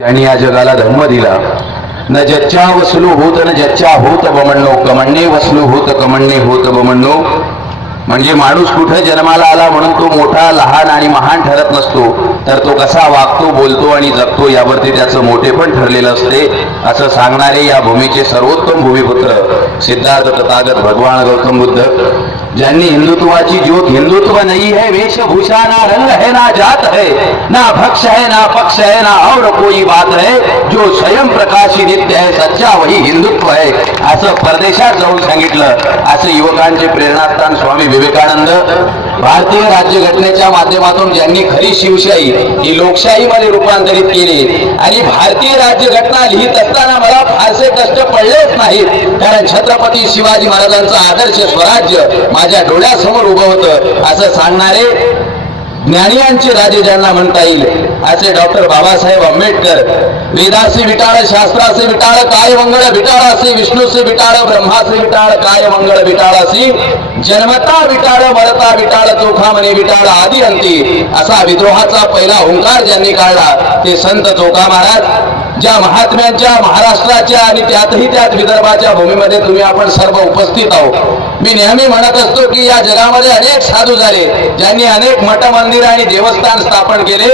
त्यांनी या जगाला धर्म दिला. न जच्चा वसलू होत न जच्चा होत बमण्णो, कमण्णे वसलू होत कमण्णे होत बमण्णो. म्हणजे माणूस कुठे जन्माला आला म्हणून तो मोठा लहान आणि महान ठरत नसतो, तर तो कसा वागतो, बोलतो आणि जगतो यावरती त्याचं मोठेपण ठरलेलं असते, असं सांगणारे या भूमीचे सर्वोत्तम भूमिपुत्र सिद्धार्थ तथागत भगवान गौतम बुद्ध, ज्यांनी हिंदुत्वाची ज्योत हिंदुत्व नहीं है वेशभूषा, ना रंग है ना जात है, ना भक्ष है ना पक्ष है ना और कोई बात है, जो स्वयं प्रकाशी नित्य है सच्चा वही हिंदुत्व है, असं परदेशात जाऊन सांगितलं. असे युवकांचे प्रेरणास्थान स्वामी विवेकानंद. भारतीय राज्यघटनेच्या माध्यमातून ज्यांनी खरी शिवशाही ही लोकशाहीमध्ये रूपांतरित केली, आणि भारतीय राज्यघटना लिहित असताना मला फारसे कष्ट पडलेच नाहीत, कारण छत्रपती शिवाजी महाराजांचं आदर्श स्वराज्य माझ्या डोळ्यासमोर उभं होतं, असं सांगणारे ज्ञानियांचे राजे ज्यांना म्हणता येईल असे डॉक्टर बाबासाहेब आंबेडकर. वेदासे विटाळ, शास्त्रासे विटाळ, काय मंगळ विटाळासी, विष्णूसे विटाळ, ब्रह्मासे विटाळ, काय मंगळ विटाळासी, जन्मता विटाळ, मरता विटाळ, चोखा म्हणे विटाळ आदी अंती, असा विद्रोहाचा पहिला ओंकार ज्यांनी काढला ते संत चोखा महाराज. ज्या महात्म्यांच्या महाराष्ट्राच्या आणि त्यात विदर्भाच्या भूमीमध्ये तुम्ही आपण सर्व उपस्थित आहोत. मी नेहमी म्हणत असतो की या जगामध्ये अनेक साधू झाले, ज्यांनी अनेक मठ मंदिर आणि देवस्थान स्थापन केले,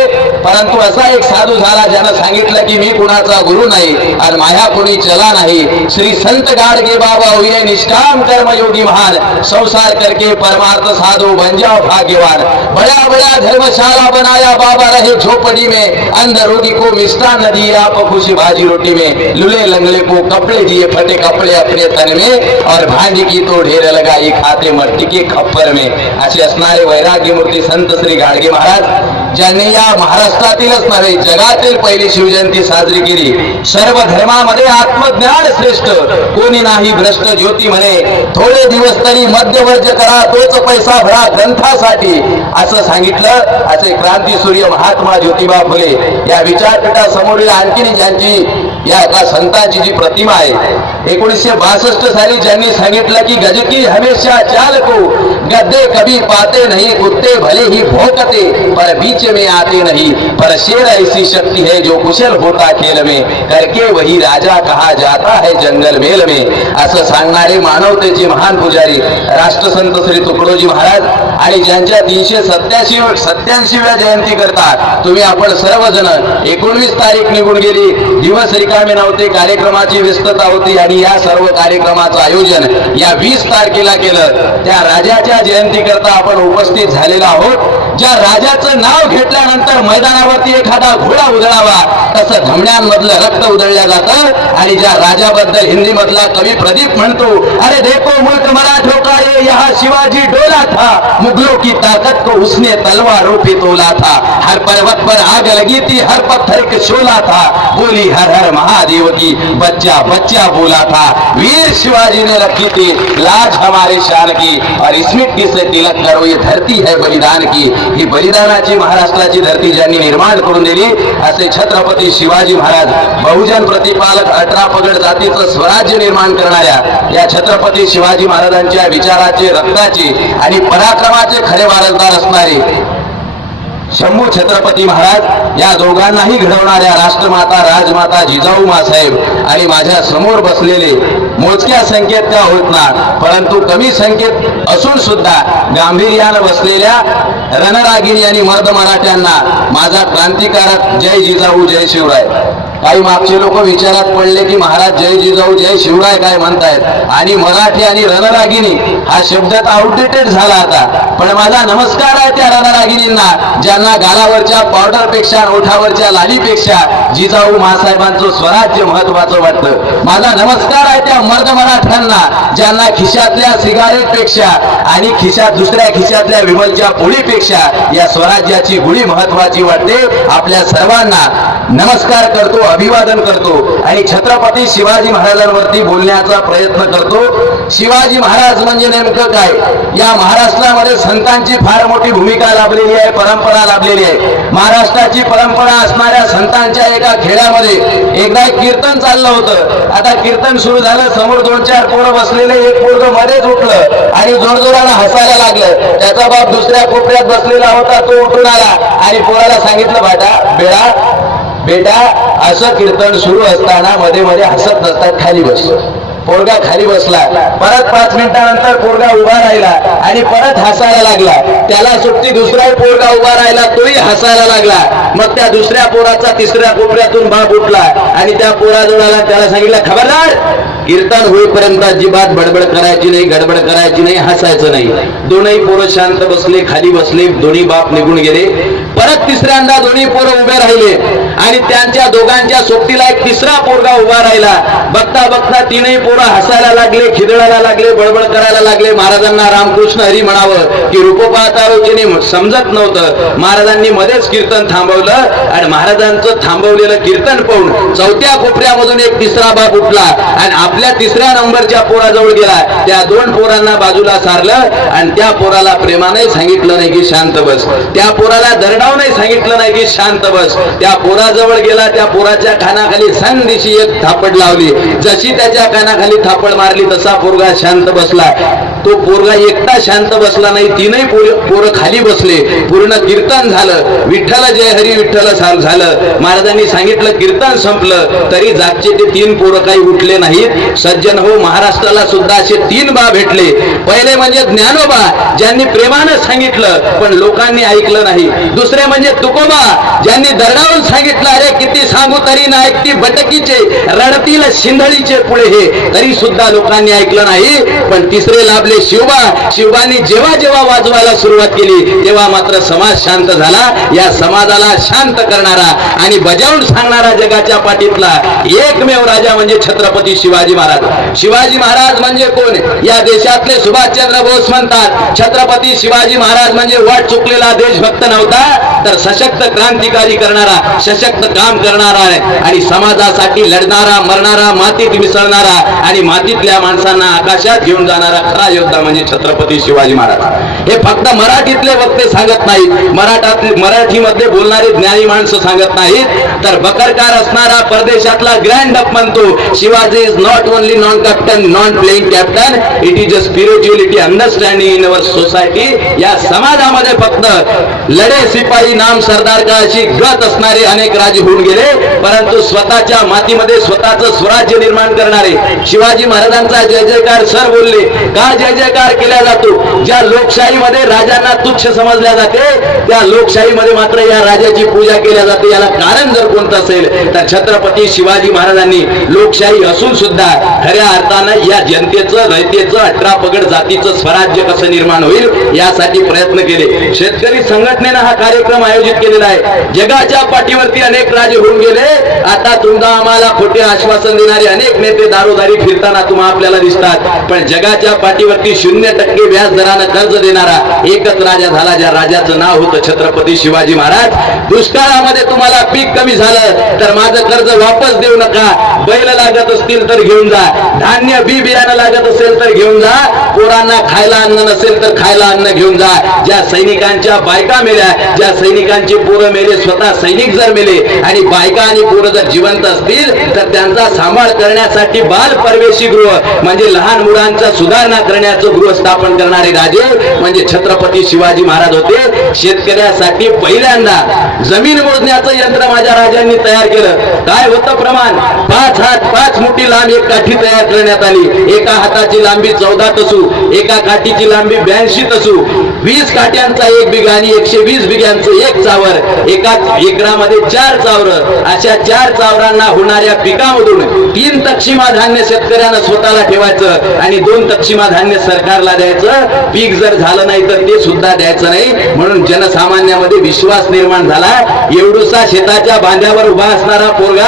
परंतु असा एक साधू झाला ज्यानं सांगितलं की मी कुणाचा गुरु नाही आणि माया कोणी चला नाही. श्री संत गाडगे बाबा हुए निष्काम कर्मयोगी महान, संसार करके परमार्थ साधु बन जाओ भाग्यवान. बड़ा बड़ा धर्मशाला बनाया बाबा रहे झोपड़ी में, अंध रोगी को मिष्टान दिया खुशी भाजी रोटी में, लुले लंगले को कपड़े दिए फटे कपड़े अपने तन में, और भांडी की तो ढेर लगाई खाते मट्टी के खप्पर में. असे असणारे वैराग्य मूर्ती संत श्री गाडगे महाराज, ज्यांनी या महाराष्ट्रातीलच नव्हे जगातील पहिली शिवजयंती साजरी केली. सर्व धर्मामध्ये आत्मज्ञान श्रेष्ठ, कोणी नाही भ्रष्ट ज्योती म्हणे, थोडे दिवस तरी मध्यवर्ज करा तोच पैसा भरा ग्रंथासाठी, असं सांगितलं. असे क्रांतीसूर्य महात्मा ज्योतिबा फुले या विचारपीठासमोरील आणखी ज्यांची या एका संतांची जी प्रतिमा आहे, 1962 साली ज्यांनी सांगितलं की गजकी हमेशा चाल को, गद्दे कभी पाते नहीं, कुत्ते भले ही भौंकते पर बीच में आते नहीं, पर शेर ऐसी शक्ति है जो कुशल होता खेल में, करके वही राजा कहा जाता है जंगल मेल में. असं सांगणारे मानवतेचे महान पुजारी राष्ट्रसंत श्री तुकडोजी महाराज, आणि ज्यांच्या 387व्या जयंती करता तुम्ही आपण सर्वजण. 19 तारीख निघून गेली, दिवस रिकामे नव्हते, कार्यक्रमाची व्यस्तता होती, आणि या सर्व कार्यक्रमाचं आयोजन या 20 तारखेला केलं. त्या राजाच्या जयंती करता आपण उपस्थित झालेलो आहोत. ज्या राजाचं नाव घेतल्यानंतर मैदानावरती एखादा घोडा उधळावा तसं धमण्यांमधलं रक्त उधळलं जातं, आणि ज्या राजाबद्दल हिंदी मधला कवी प्रदीप म्हणतो, अरे देखो मुल्क मराठों का ये यहाँ शिवाजी डोला था, मुगलों की ताकत को उसने तलवारों पे तोला था, हर पर्वत पर आग लगी थी, हर पत्थर एक शोला था, बोली हर हर महादेव की, बच्चा बच्चा बोला था, वीर शिवाजी ने रखी थी लाज हमारे शान की, और इस मिट्टी से तिलक करो ये धरती है बलिदान की. ही बलिदानाची महाराष्ट्राची धरती ज्यांनी निर्माण करून दिली असे छत्रपती शिवाजी महाराज, बहुजन प्रतिपालक 18 पगड जातीचं स्वराज्य निर्माण करणाऱ्या या छत्रपती शिवाजी महाराजांच्या विचाराचे, रक्ताचे आणि पराक्रमाचे खरे वारसदार असणारे शंभू छत्रपती महाराज, या दोघांनाही घडवणाऱ्या राष्ट्रमाता राजमाता जिजाऊ मासाहेब, आणि माझ्या समोर बसलेले मोजक्या संख्येत का होत ना परंतु कमी संख्येत असून सुद्धा गांभीर्यानं बसलेल्या रणरागिणी आणि मर्द मराठ्यांना माझा क्रांतिकारक जय जिजाऊ जय शिवराय. काही मागचे लोक विचारात पडले की महाराज जय जिजाऊ जय शिवराय काय म्हणतायत, आणि मराठी आणि रणरागिणी हा शब्द आउटडेटेड झाला आता. पण माझा नमस्कार आहे त्या रणरागिणींना ज्यांना गालावरच्या पावडर पेक्षा, ओठावरच्या लालीपेक्षा जिजाऊ मासाहेबांचं स्वराज्य महत्वाचं वाटतं. माझा नमस्कार आहे त्या मर्द मराठ्यांना ज्यांना खिशातल्या सिगारेट पेक्षा आणि दुसऱ्या खिशातल्या विमलच्या पोळीपेक्षा या स्वराज्याची गुढी महत्वाची वाटते. आपल्या सर्वांना नमस्कार करतो, अभिवादन करतो, आणि छत्रपती शिवाजी महाराजांवरती बोलण्याचा प्रयत्न करतो. शिवाजी महाराज म्हणजे नेमकं काय? या महाराष्ट्रामध्ये संतांची फार मोठी भूमिका लाभलेली आहे, परंपरा लाभलेली आहे. महाराष्ट्राची परंपरा असणाऱ्या संतांच्या एका खेड्यामध्ये एकदा एक कीर्तन चाललं होतं. आता कीर्तन सुरू झालं, समोर 2-4 पोरं बसलेले, एक पोरग मध्येच उठलं आणि जोरजोरानं हसायला लागलं. त्याचा बाप दुसऱ्या कोपऱ्यात बसलेला होता, तो उठून आला आणि पोराला सांगितलं, बेटा बेटा असं कीर्तन सुरू असताना मध्ये मध्ये हसत नसतात, खाली बस. पोरगा खाली बसला, परत 5 मिनिटानंतर पोरगा उभा राहिला आणि परत हसायला लागला. त्याला सुट्टी, दुसरा पोरगा उभा राहिला, तोही हसायला लागला. मग त्या दुसऱ्या पोराचा तिसऱ्या कोपऱ्यातून बाप उठला आणि त्या पोराजवळाला त्याला सांगितलं, खबरदार, कीर्तन होईपर्यंत अजिबात बडबड करायची नाही, गडबड करायची नाही, हसायचं नाही. दोनही पोरं शांत बसले, खाली बसले. दोन्ही बाप निघून गेले. परत तिसऱ्यांदा दोन्ही पोरं उभे राहिले आणि त्यांच्या दोघांच्या सोबतीला एक तिसरा पोरगा उभा राहिला. बघता बघता तीनही पोरं हसायला लागले, खिदळायला लागले, बडबड करायला लागले. महाराजांना रामकृष्ण हरी म्हणावं की रूप पाहता रोचेने समजत नव्हतं. महाराजांनी मध्येच कीर्तन थांबवलं आणि महाराजांचं थांबवलेलं कीर्तन पाहून चौथ्या कोपऱ्यामधून एक तिसरा बाप उठला आणि आपल्या तिसऱ्या नंबरच्या पोराजवळ गेला. त्या 2 पोरांना बाजूला सारलं आणि त्या पोराला प्रेमाने सांगितलं नाही की शांत बस. त्या पोराला दरडावूनही सांगितलं नाही की शांत बस. त्या पोराजवळ गेला, त्या पोराच्या कानाखाली संदिशी एक थापड लावली. जशी त्याच्या कानाखाली थापड मारली तसा पोरगा शांत बसला. तो पोरगा एकटा शांत बसला नाही, तीनही पोरं खाली बसले. पूर्ण कीर्तन झालं. विठ्ठल जय हरी विठ्ठल झालं. महाराजांनी सांगितलं कीर्तन संपलं तरी जागचे ते 3 पोरं काही उठले नाहीत. सज्जन हो, महाराष्ट्राला सुद्धा असे 3 बा भेटले. पहिले म्हणजे ज्ञानोबा, ज्यांनी प्रेमानं सांगितलं पण लोकांनी ऐकलं नाही. दुसरे म्हणजे तुकोबा, ज्यांनी दरडावून सांगितलं, अरे किती सांगू तरी ना ऐकती बटकीचे, रडतील शिंदळीचे पुढे हे, तरी सुद्धा लोकांनी ऐकलं नाही. पण तिसरे लाभले शिवबा. शिवबांनी जेव्हा जेव्हा वाजवायला सुरुवात केली तेव्हा मात्र समाज शांत झाला. या समाजाला शांत करणारा आणि बजावून सांगणारा जगाच्या पाठीतला एकमेव राजा म्हणजे छत्रपती शिवाजी महाराज. शिवाजी महाराज म्हणजे कोण? या देशातले सुभाषचंद्र बोस म्हणतात, छत्रपती शिवाजी महाराज म्हणजे वाट चुकलेला देशभक्त नव्हता, तर सशक्त क्रांतिकारी करणारा, सशक्त काम करणारा आणि समाजासाठी लढणारा, मरणारा, मातीत मिसळणारा आणि मातीतल्या माणसांना आकाशात घेऊन जाणारा खरा योद्धा म्हणजे छत्रपती शिवाजी महाराज. हे फक्त मराठीतले वक्ते सांगत नाहीत, मराठीमध्ये बोलणारे ज्ञानी माणसं सांगत नाहीत, तर बकरकार असणारा परदेशातला ग्रँड अप म्हणतो, Shivaji is not only non captain, non playing captain, it is a spirituality understanding in our society. या समाजामध्ये फक्त लढे सिपाही नाम सरदार का अशी गत असणारे अनेक राजे होऊन गेले, परंतु स्वतःच्या मातीमध्ये स्वतःचं स्वराज्य निर्माण करणारे शिवाजी महाराजांचा जय जयकार सर बोलले. का जय जयकार केला जातो? ज्या लोकशाहीमध्ये राजांना तुच्छ समजल्या जाते त्या लोकशाहीमध्ये मात्र या राजाची पूजा केल्या जाते. याला कारण जर कोणतं असेल तर छत्रपती शिवाजी महाराजांनी लोकशाही असून सुद्धा खऱ्या अर्थानं या जनतेचं, रयतेचं, 18 पगड जातीचं स्वराज्य कसं निर्माण होईल यासाठी प्रयत्न केले. शेतकरी संघटनेनं हा कार्यक्रम आयोजित केलेला आहे. जगाच्या पाठीवरती अनेक राजे होऊन गेले. आता तुमचा आम्हाला खोटे आश्वासन देणारे अनेक नेते दारोदारी फिरताना तुम्हाला आपल्याला दिसतात, पण जगाच्या पाठीवरती 0% व्याज दरानं कर्ज देणारा एकच राजा झाला, ज्या राजाचं नाव होतं छत्रपती शिवाजी महाराज. दुष्काळामध्ये तुम्हाला पीक कमी झालं तर माझं कर्ज वापस देऊ नका. बैल लागत असतील तर घेऊन जा, धान्य बी बियाणं लागत असेल तर घेऊन जा, पोरांना खायला अन्न नसेल तर खायला अन्न घेऊन जा. ज्या सैनिकांच्या बायका मेल्या, ज्या सैनिकांचे पोरं मेले, स्वतः सैनिक जर मेले आणि बायका आणि पोरं जर जिवंत असतील तर त्यांचा सांभाळ करण्यासाठी बाल परवेशी गृह म्हणजे लहान मुलांचा सुधारणा करण्याचं गृह स्थापन करणारे राजे म्हणजे छत्रपती शिवाजी महाराज होते. शेतकऱ्यासाठी पहिल्यांदा जमीन मोजण्याचं यंत्र माझ्या राजांनी तयार केलं. काय होतं प्रमाण? 5 हात 5 मुठी लांब एक काठी तयार करण्यात आली. एका हाताची लांबी 14 तसू, एका काठीची लांबी 82 तसू, 20 काठ्यांचा 1 बिघा आणि 120 बिघ्यांचं 1 चावर, एका एकरामध्ये 4 चावर. अशा 4 चावरांना होणाऱ्या पिकामधून 3 तक्षिमा धान्य शेतकऱ्यानं स्वतःला ठेवायचं आणि 2 तक्षिमा धान्य सरकारला द्यायचं. पीक जर झालं नाही तर ते सुद्धा द्यायचं नाही. म्हणून जनसामान्यामध्ये विश्वास निर्माण झाला. एवढूसा शेताच्या बांध्यावर उभा असणारा पोरगा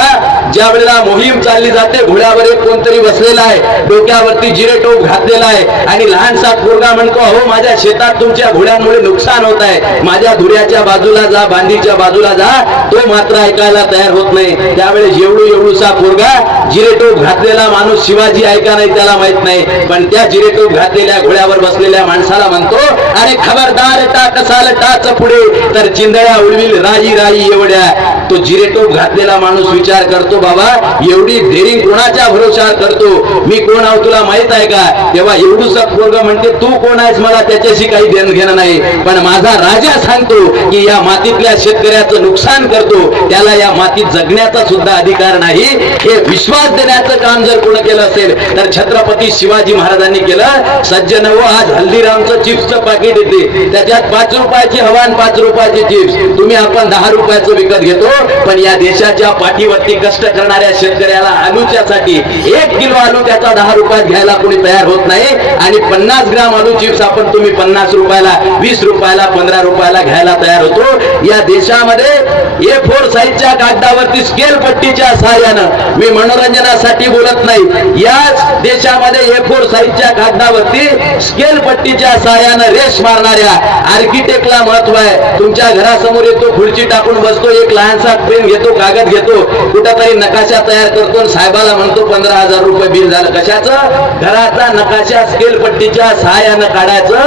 ज्या वेळेला मोहीम चालली जाते, घोड्यावर एक कोणतरी बसलेला आहे, डोक्यावरती जिरेटोप घातलेला आहे आणि लहानसा पोरगा म्हणतो, अहो माझ्या शेतात तुमच्या घोड्यांमुळे नुकसान होत आहे, माझ्या धुऱ्याच्या बाजूला जा, बांधीच्या बाजूला जा. तो मात्र ऐकायला तयार होत नाही. त्यावेळेस एवढूसा पोरगा, जिरेटोप घातलेला माणूस, शिवाजी ऐका नाही त्याला माहित नाही, पण त्या जिरेटोप घातलेल्या घोड्यावर बसलेल्या माणसाला म्हणतो, अरे खबरदार टाकसाल टाच पुढे तर चिंदळ्या उडविल राई राई एवढ्या. तो जिरेटोप घातलेला माणूस विचार करतो, बाबा एवढी डेअरिंग कोणाच्या भरोशावर करतो, मी कोण आहो तुला माहित आहे का? तेव्हा एवढूसा पोरग म्हणते, तू कोण आहेस, मला त्याच्याशी काही देणं घेणं नाही, पण माझा राजा सांगतो की या मातीतल्या शेतकऱ्याचं नुकसान करतो, त्याला या मातीत जगण्याचा सुद्धा अधिकार नाही. हे विश्वास देण्याचं काम जर कोण केलं असेल तर छत्रपती शिवाजी महाराजांनी केलं. सज्जन हो, आज हल्दीरामचं चिप्सचं पाकिट येते, त्याच्यात 5 रुपयाची हवा आणि 5 रुपयाची चिप्स, तुम्ही आपण 10 रुपयाचं विकत घेतो. पण या देशाच्या पाठीवरती कष्ट करणाऱ्या शेतकऱ्याला आलूच्यासाठी 1 किलो आलू त्याचा 10 रुपयात घ्यायला कोणी तयार होत नाही, आणि 50 ग्राम आलू चिप्स आपण तुम्ही 50 रुपयाला, 20 रुपयाला, 15 रुपयाला घ्यायला तयार होतो. या देशामध्ये A4 साईजच्या कागदावरती स्केल पट्टीच्या सहाय्यानं, मी मनोरंजनासाठी बोलत नाही, याच देशामध्ये A4 साईजच्या कागदावरती स्केल पट्टीच्या सहाय्यानं रेष मारणाऱ्या आर्किटेक्टला महत्व आहे. तुमच्या घरासमोर येतो, खुर्ची टाकून बसतो, एक लहानसा पेन घेतो, कागद घेतो, कुठंतरी नकाशा तयार करतो, साहेबाला म्हणतो 15,000 रुपये बिल झालं. कशाचं? घराचा नकाशा स्केल पट्टीच्या सहाय्यानं काढायचं.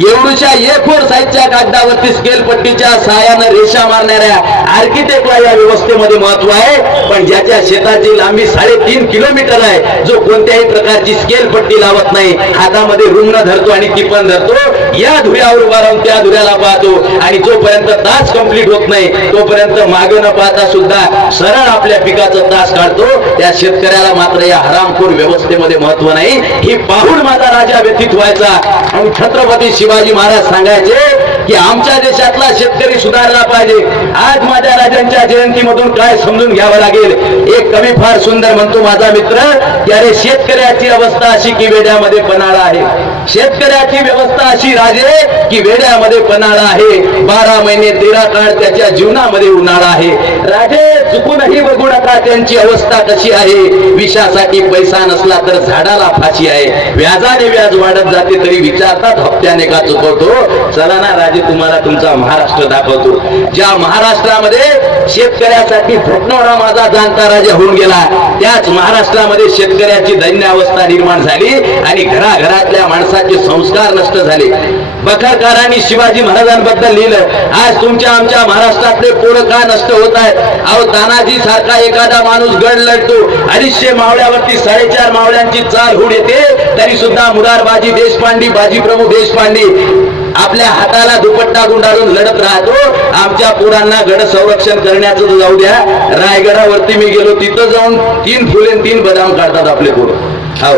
एवढ्या A4 साईजच्या कागदावरती स्केल पट्टीच्या सहाय्यानं रेषा मारणाऱ्या आर्किटेक्टला या व्यवस्थेमध्ये महत्व आहे. पण ज्याच्या शेताची लांबी 3.5 किलोमीटर आहे, जो कोणत्याही प्रकारची स्केल पट्टी लावत नाही, हातामध्ये रुग्ण धरतो आणि ती पण धरतो, या धुऱ्यावर उभा राहून त्या धुऱ्याला पाहतो, आणि जोपर्यंत तास कंप्लीट होत नाही तोपर्यंत मागे न पाहता सुद्धा सरळ आपल्या पिकाचं तास काढतो. त्या शेतकऱ्याला मात्र या हरामखोर व्यवस्थेमध्ये महत्व नाही. ही पाहून माझा राजा व्यथित व्हायचा. आणि छत्रपती शिवाजी महाराज सांगायचे की आमच्या देशातला शेतकरी सुधारला पाहिजे. आज माझ्या राजांच्या जयंतीमधून काय समजून घ्यावं लागेल? एक कवी फार सुंदर म्हणतो माझा मित्र, की अरे शेतकऱ्याची अवस्था अशी की वेड्यामध्ये पन्हाळा आहे, शेतकऱ्याची व्यवस्था अशी राजे की वेड्यामध्ये पन्हाळा आहे, 12 महिने 13 काळ त्याच्या जीवनामध्ये उन्हाळा आहे. राजे चुकूनही बघू नका त्यांची अवस्था कशी आहे, विषासाठी पैसा नसला तर झाडाला फाशी आहे, व्याजाने व्याज वाढत जाते तरी विचारतात हप्त्याने का चुकवतो. चला ना राजे, तुम्हाला तुमचा महाराष्ट्र दाखवतो, ज्या महाराष्ट्रामध्ये शेतकऱ्यासाठी झटणारा माझा जाणता राजा होऊन गेला, त्याच महाराष्ट्रामध्ये शेतकऱ्याची दैन्य अवस्था निर्माण झाली आणि घराघरातल्या माणसाचे संस्कार नष्ट झाले. बखरकारांनी शिवाजी महाराजांबद्दल लिहिलं, आज तुमच्या आमच्या महाराष्ट्रातले पोरं का नष्ट होत आहेत? अहो, तानाजी सारखा एखादा माणूस गड लढतो, 250 मावळ्यावरती 4.5 मावळ्यांची चाल होड येते, तरी सुद्धा मुरारबाजी देशपांडे, बाजीप्रभू देशपांडे आपल्या हाताला दुपट्टा गुंडाळून लढत राहतो. आमच्या पोरांना गड संरक्षण करण्याचं जाऊ द्या, रायगडावरती मी गेलो, तिथं जाऊन 3 फुले 3 बदाम काढतात आपले पोरं. हो,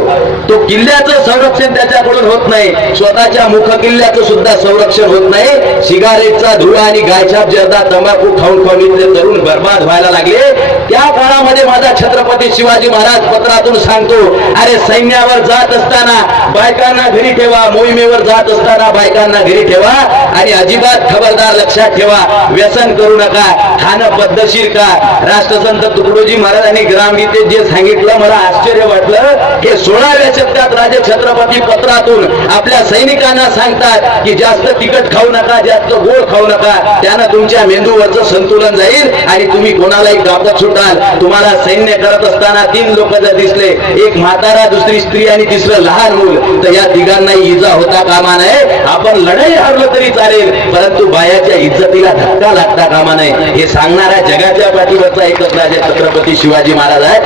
तो किल्ल्याचं संरक्षण त्याच्याकडून होत नाही, स्वतःच्या मुख किल्ल्याचं सुद्धा संरक्षण होत नाही. सिगारेटचा धुळा आणि गायछाप जर्दा तंबाखू खाऊन खाऊन इथले तरुण बर्बाद व्हायला लागले. त्या काळामध्ये माझा छत्रपती शिवाजी महाराज पत्रातून सांगतो, अरे सैन्यावर जात असताना बायकांना घरी ठेवा, मोहिमेवर जात असताना बायकांना घरी ठेवा, आणि अजिबात खबरदार लक्षात ठेवा, व्यसन करू नका, खाणं पद्धतशीर का. राष्ट्रसंत तुकडोजी महाराजांनी ग्रामगीतेत जे सांगितलं मला आश्चर्य वाटलं. हे 16व्या शतकात राजे छत्रपती पत्रातून आपल्या सैनिकांना सांगतात की जास्त तिखट खाऊ नका, जास्त गोड खाऊ नका, त्यानं तुमच्या मेंदूवरचं संतुलन जाईल आणि तुम्ही कोणालाही दाबत सुटाल. तुम्हाला सैन्य करत असताना 3 लोक जर दिसले, एक म्हातारा, दुसरी स्त्री आणि तिसरं लहान मूल, तर या तिघांनाही इजा होता कामा नये. आपण लढाई हरलो तरी चालेल, परंतु बायाच्या इज्जतीला धक्का लागता कामा नये. हे सांगणाऱ्या जगाच्या पाठीवरचा एकच राजा छत्रपती शिवाजी महाराज आहे.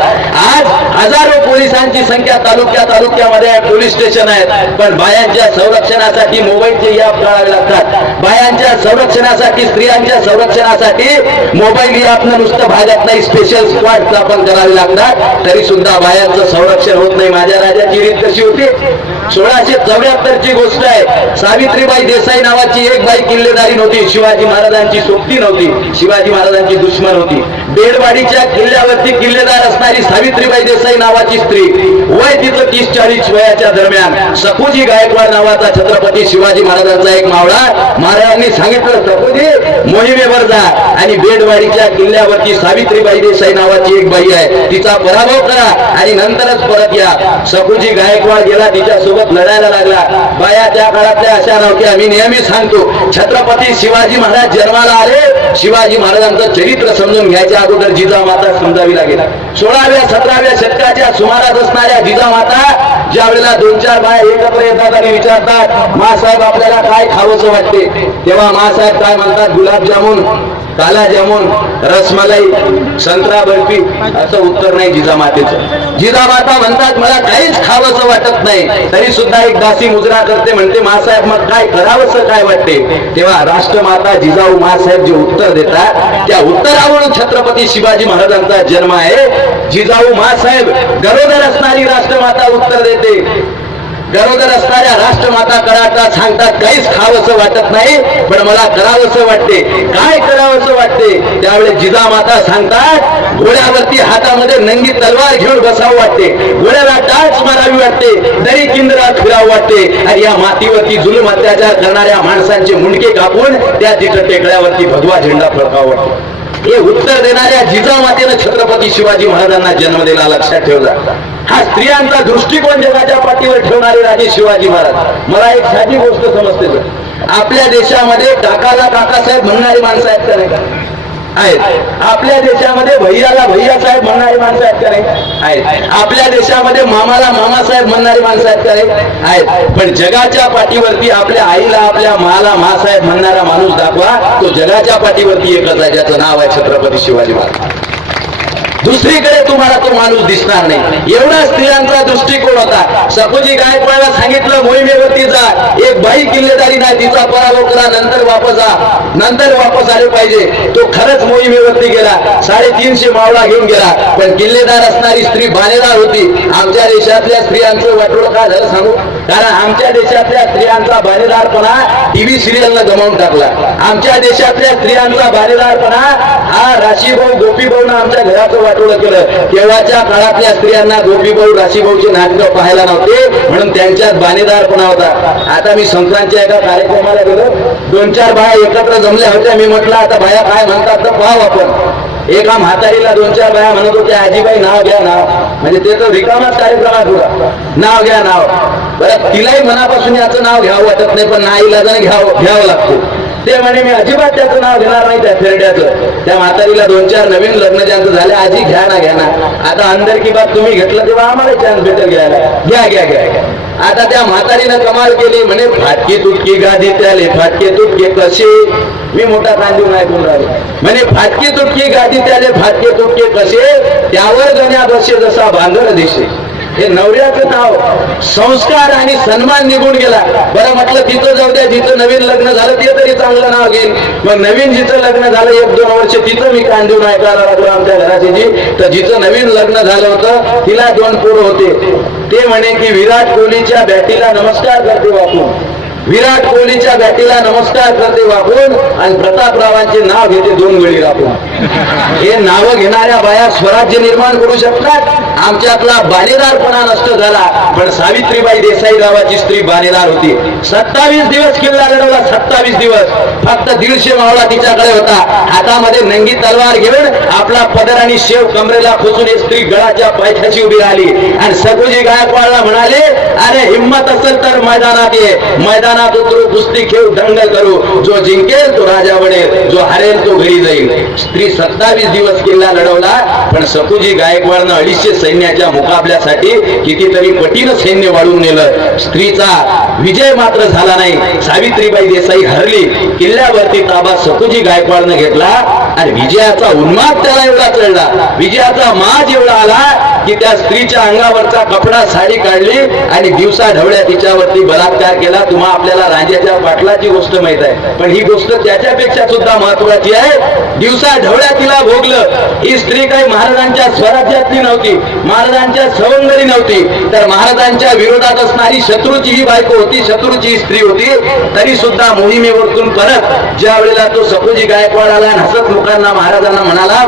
आज हजारो पोलिसांची संख्या तालुक्यामध्ये पोलीस स्टेशन आहेत, पण बायांच्या संरक्षणासाठी मोबाईलचे ॲप काढावे लागतात. बायांच्या संरक्षणासाठी, स्त्रियांच्या संरक्षणासाठी मोबाईल ॲपनं नुसतं भागत नाही, स्पेशल स्क्वॉड स्थापन करावे लागतात, तरी सुद्धा बायांचं संरक्षण होत नाही. माझ्या राजाची रीत कशी होती? 1674ची गोष्ट आहे. सावित्रीबाई देसाई नावाची एक बाई किल्लेदारी नव्हती, शिवाजी महाराजांची सोबती नव्हती, शिवाजी महाराजांची दुश्मन होती. बेडवाडीच्या किल्ल्यावरती किल्लेदार असणारी सावित्रीबाई देसाई नावाची स्त्री, वय तिचं 30-40 वयाच्या दरम्यान, सखुजी गायकवाड नावाचा छत्रपती शिवाजी महाराजांचा एक मावळा. महाराजांनी सांगितलं, सखुजी मोहिमेवर जा आणि बेडवाडीच्या किल्ल्यावरती सावित्रीबाई देसाई नावाची एक बाई आहे, तिचा पराभव करा आणि नंतरच परत या. सखुजी गायकवाड गेला, तिच्यासोबत लढायला लागला. बाया त्या काळातल्या अशा नव्हत्या. मी नेहमी सांगतो, छत्रपती शिवाजी महाराज जन्माला आले, शिवाजी महाराजांचं चरित्र समजून घ्यायच्या अगोदर जिजामाता समजावी लागेल. 16व्या-17व्या शतकाच्या सुमारास असणाऱ्या जिजामाता ज्या वेळेला 2-4 बाया एकत्र येतात आणि विचारतात, मासाहेब आपल्याला काय खावंसं वाटते, तेव्हा मासाहेब काय म्हणतात, गुलाबजामुन. काला जामून, रसमलाई, संत्रा बर्फी असं उत्तर नाही जिजामातेचं. जिजामाता म्हणतात मला काहीच खावंसं वाटत नाही, तरी सुद्धा एक दासी मुजरा करते, म्हणते मासाहेब मग काय करावंसं काय वाटते. तेव्हा राष्ट्रमाता जिजाऊ मासाहेब जे उत्तर देतात त्या उत्तरावरून छत्रपती शिवाजी महाराजांचा जन्म आहे. जिजाऊ मासाहेब गरोदर असणारी राष्ट्रमाता उत्तर देते. गरोदर असणाऱ्या राष्ट्रमाता कराडतात, सांगतात काहीच खावंसं वाटत नाही पण मला करावंसं वाटते. काय करावंसं वाटते. त्यावेळेस जिजामाता सांगतात घोड्यावरती हातामध्ये नंगी तलवार घेऊन बसावं वाटते, घोड्याला टाच मारावी वाटते, दरी किंदरात फिरावं वाटते आणि या मातीवरती जुलूम अत्याचार करणाऱ्या माणसांचे मुंडके कापून त्या तिथं टेकड्यावरती भगवा झेंडा फडकावा वाटतो. हे उत्तर देणाऱ्या जिजामातेनं छत्रपती शिवाजी महाराजांना जन्म दिला. लक्षात ठेवला. हा स्त्रियांचा दृष्टिकोन जगाच्या पाठीवर ठेवणारे राजे शिवाजी महाराज. मला एक साधी गोष्ट समजते सर, आपल्या देशामध्ये काकाला काकासाहेब म्हणणारी माणसं आहेत का नाही? आहेत. आपल्या देशामध्ये भैयाला भैया साहेब म्हणणारी माणसं आहेत का नाही? आहेत. आपल्या देशामध्ये मामाला मामासाहेब म्हणणारी माणसं आहेत का नाही? आहेत. पण जगाच्या पाठीवरती आपल्या आईला आपल्या माला मासाहेब म्हणणारा माणूस दाखवा, तो जगाच्या पाठीवरती एकच आहे, ज्याचं नाव आहे छत्रपती शिवाजी महाराज. दुसरीकडे तुम्हाला तो माणूस दिसणार नाही. एवढा स्त्रियांचा दृष्टिकोन होता. सखोजी गायकवाडला सांगितलं मोहिमेवरती जा, एक बाई किल्लेदारी नाही, तिचा पराभव करा, नंतर वापस आले पाहिजे. तो खरंच मोहिमेवरती गेला, 350 मावळा घेऊन गेला, पण किल्लेदार असणारी स्त्री बाणेदार होती. आमच्या देशातल्या स्त्रियांचं वाटोळं काय झालं सांगू? कारण आमच्या देशातल्या स्त्रियांचा बाणेदारपणा टीव्ही सिरियलनं गमावून टाकला. आमच्या देशातल्या स्त्रियांचा बाणेदारपणा हा राशीभाऊ गोपीभाऊनं आमच्या घराचं वाटोळं केलं. तेव्हाच्या काळातल्या स्त्रियांना गोपीभाऊ राशीभाऊची नाटकं पाहायला नव्हते, म्हणून त्यांच्यात बाणेदारपणा होता. आता मी संस्थांच्या एका कार्यक्रमाला गेलो, 2-4 बाया एकत्र जमल्या होत्या. मी म्हटलं आता बाया काय म्हणतात तर पाहू आपण. एका म्हातारीला 2-4 बाया म्हणत होत्या आजीबाई नाव घ्या नाव, म्हणजे ते तर रिकामाच कार्यक्रमात होता. नाव घ्या नाव. बरं तिलाही मनापासून याचं नाव घ्यावं वाटत नाही, पण नाईलाजाने घ्यावं लागतं. ते म्हणे मी अजिबात त्याचं नाव घेणार नाही त्या थेरड्याचं. त्या म्हातारीला 2-4 नवीन लग्न ज्यांचं झाले, आजी घ्या ना. आता अंदर की बात तुम्ही घेतलं तेव्हा आम्हाला चान्स भेटेल घ्यायला. घ्या. आता त्या म्हातारीनं कमाल केली, म्हणे फाटकी तुटकी गादी त्याले फाटके तुटके कसे. मी मोठा कांदून ऐकून राहिलो. म्हणे फाटकी तुटकी गादी त्याले फाटके तुटके कसे, त्यावर गण्या बसे जसा बांधर दिसे. हे नवऱ्याचं नाव, संस्कार आणि सन्मान निघून गेला. बरं म्हटलं तिथं जाऊ द्या, जिथं नवीन लग्न झालं ते तरी चांगलं नाव घेईल. मग नवीन जिथं लग्न झालं 1-2 वर्ष, तिथं मी कांदून ऐकायला लागलो आमच्या घराची जी, तर जिथं नवीन लग्न झालं होतं तिला 2 पोरं होते. ते म्हणे की विराट कोहलीच्या बॅटीला नमस्कार करते वाकून, विराट कोहलीच्या बॅटीला नमस्कार करते वाकून, आणि प्रतापरावांचे नाव घेते 2 वेळी राखून. हे नावं घेणाऱ्या बाया स्वराज्य निर्माण करू शकतात. आमच्यातला बाणेदारपणा नष्ट झाला. पण सावित्रीबाई देसाई गावाची स्त्री बाणेदार होती. 27 दिवस किल्ला लढवला. 27 दिवस. फक्त 150 मावळा तिच्याकडे होता. हातामध्ये नंगी तलवार घेऊन आपला पदर आणि शेव कमरेला खोचून एक स्त्री गळाच्या पायथ्याशी उभी राहिली आणि सखोजी गायकवाडला म्हणाले अरे हिम्मत असेल तर मैदानात ये, मैदानात उतरू, कुस्ती खेळू, दंगल करू, जो जिंकेल तो राजा बनेल, जो हरेल तो घरी जाईल. स्त्री 27 दिवस किल्ला लढवला. पण सखोजी गायकवाडनं 250 सैन्याच्या मुकाबल्यासाठी कितीतरी पटीनं सैन्य वाढून नेलं. स्त्रीचा विजय मात्र झाला नाही. सावित्रीबाई देसाई हरली. किल्ल्यावरती ताबा सखोजी गायकवाडनं घेतला आणि विजयाचा उन्माद त्याला एवढा चढला, विजयाचा माज एवढा आला की त्या स्त्रीच्या अंगावरचा कपडा साडी काढली आणि दिवसा ढवळ्या तिच्यावरती बलात्कार केला. तुम्हा आपल्याला राजाच्या पाटलाची गोष्ट माहित आहे, पण ही गोष्ट त्याच्यापेक्षा सुद्धा महत्वाची आहे. दिवसा ढवळ्या तिला भोगलं. ही स्त्री काही महाराजांच्या स्वराज्यातली नव्हती, महाराजांच्या सवंगडी नव्हती, तर महाराजांच्या विरोधात असणारी शत्रूची ही बायको होती, शत्रूची ही स्त्री होती. तरी सुद्धा मोहिमेवरतून परत ज्या वेळेला तो सखोजी गायकवाड आला, हसत मुखांना महाराजांना म्हणाला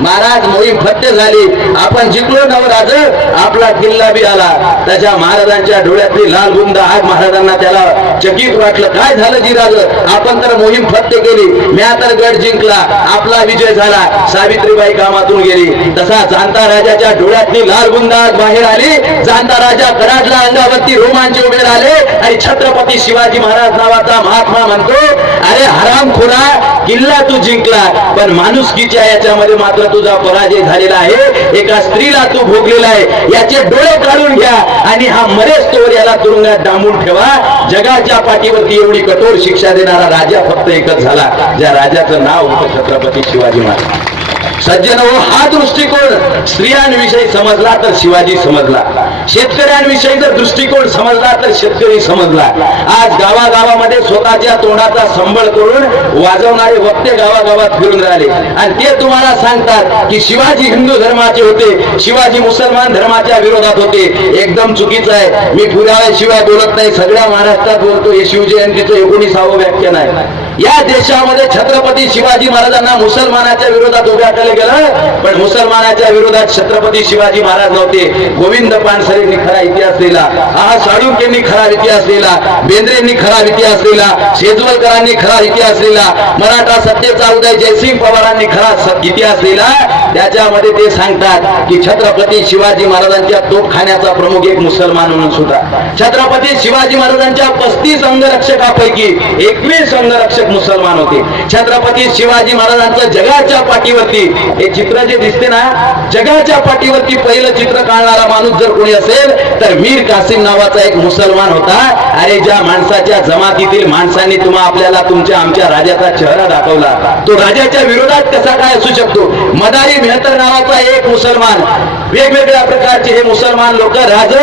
महाराज मोहीम फत्ते झाली, आपण जिंकलो नवराज, आपला किल्ला बी आला. त्याच्या महाराजांच्या डोळ्यातली लाल गुंड आग महाराजांना त्याला चकित वाटलं. काय झालं जिराज, आपण तर मोहीम फत्ते केली, म्या तर गड जिंकला, आपला विजय झाला. सावित्रीबाई कामातून गेली. तसा जाणता राजाच्या डोळ्यातली लाल गुंड आग बाहेर आली. जाणता राजा कडाडला, अंगावरती रोमांच उभे राहिले आणि छत्रपती शिवाजी महाराज नावाचा महात्मा म्हणतो अरे हरामखोरा, किल्ला तू जिंकला, पण माणुसकीच्या याच्यामध्ये मात्र तुझा पराजय झालेला आहे. एका स्त्रीला तू भोगलेला आहे, याचे डोळे काढून घ्या आणि हा मरेच तोवर याला तुरुंगात डांबून ठेवा. जगाच्या पाठीवरती एवढी कठोर शिक्षा देणारा राजा फक्त एकच झाला, ज्या राजाचं नाव होतं छत्रपती शिवाजी महाराज. सज्जन हो, हा दृष्टिकोन स्त्रियांविषयी समजला तर शिवाजी समजला, शेतकऱ्यांविषयी जर दृष्टिकोन समजला तर शेतकरी समजला. आज गावागावामध्ये स्वतःच्या तोंडाचा संबळ करून वाजवणारे वक्ते गावागावात फिरून राहिले आणि ते तुम्हाला सांगतात की शिवाजी हिंदू धर्माचे होते, शिवाजी मुसलमान धर्माच्या विरोधात होते. एकदम चुकीचं आहे. मी पुराव्याशिवाय बोलत नाही, सगळ्या महाराष्ट्रात बोलतो. हे शिवजयंतीचं 19वे व्याख्यान आहे. या देशामध्ये छत्रपती शिवाजी महाराजांना मुसलमानाच्या विरोधात उभ्या केलं गेलं, पण मुसलमानाच्या विरोधात छत्रपती शिवाजी महाराज नव्हते. गोविंद पानसरेंनी खरा इतिहास लिहिला, साळुंखेंनी खरा इतिहास लिहिला, बेंद्रेंनी खरा इतिहास लिहिला, शेजवलकरांनी खरा इतिहास लिहिला, मराठा सत्तेचा उदय जयसिंग पवारांनी खरा इतिहास लिहिला. त्याच्यामध्ये ते सांगतात की छत्रपती शिवाजी महाराजांच्या तोफखान्याचा प्रमुख एक मुसलमान म्हणून सुद्धा. छत्रपती शिवाजी महाराजांच्या 35 अंगरक्षकापैकी 21 अंगरक्षक मुसलमान होते. छत्रपती शिवाजी महाराजांचं जगाच्या पाठीवरती हे चित्र जे दिसते ना, जगाच्या पाठीवरती पहिलं चित्र काढणारा माणूस जर कोणी असेल तर मीर कासिम नावाचा एक मुसलमान होता. अरे ज्या माणसाच्या जमातीतील माणसांनी आपल्याला तुमच्या आमच्या राजाचा चेहरा दाखवला, तो राजाच्या विरोधात कसा काय असू शकतो? मदारी मेहतर नावाचा एक मुसलमान. वेगवेगळ्या प्रकारचे हे मुसलमान लोक, राज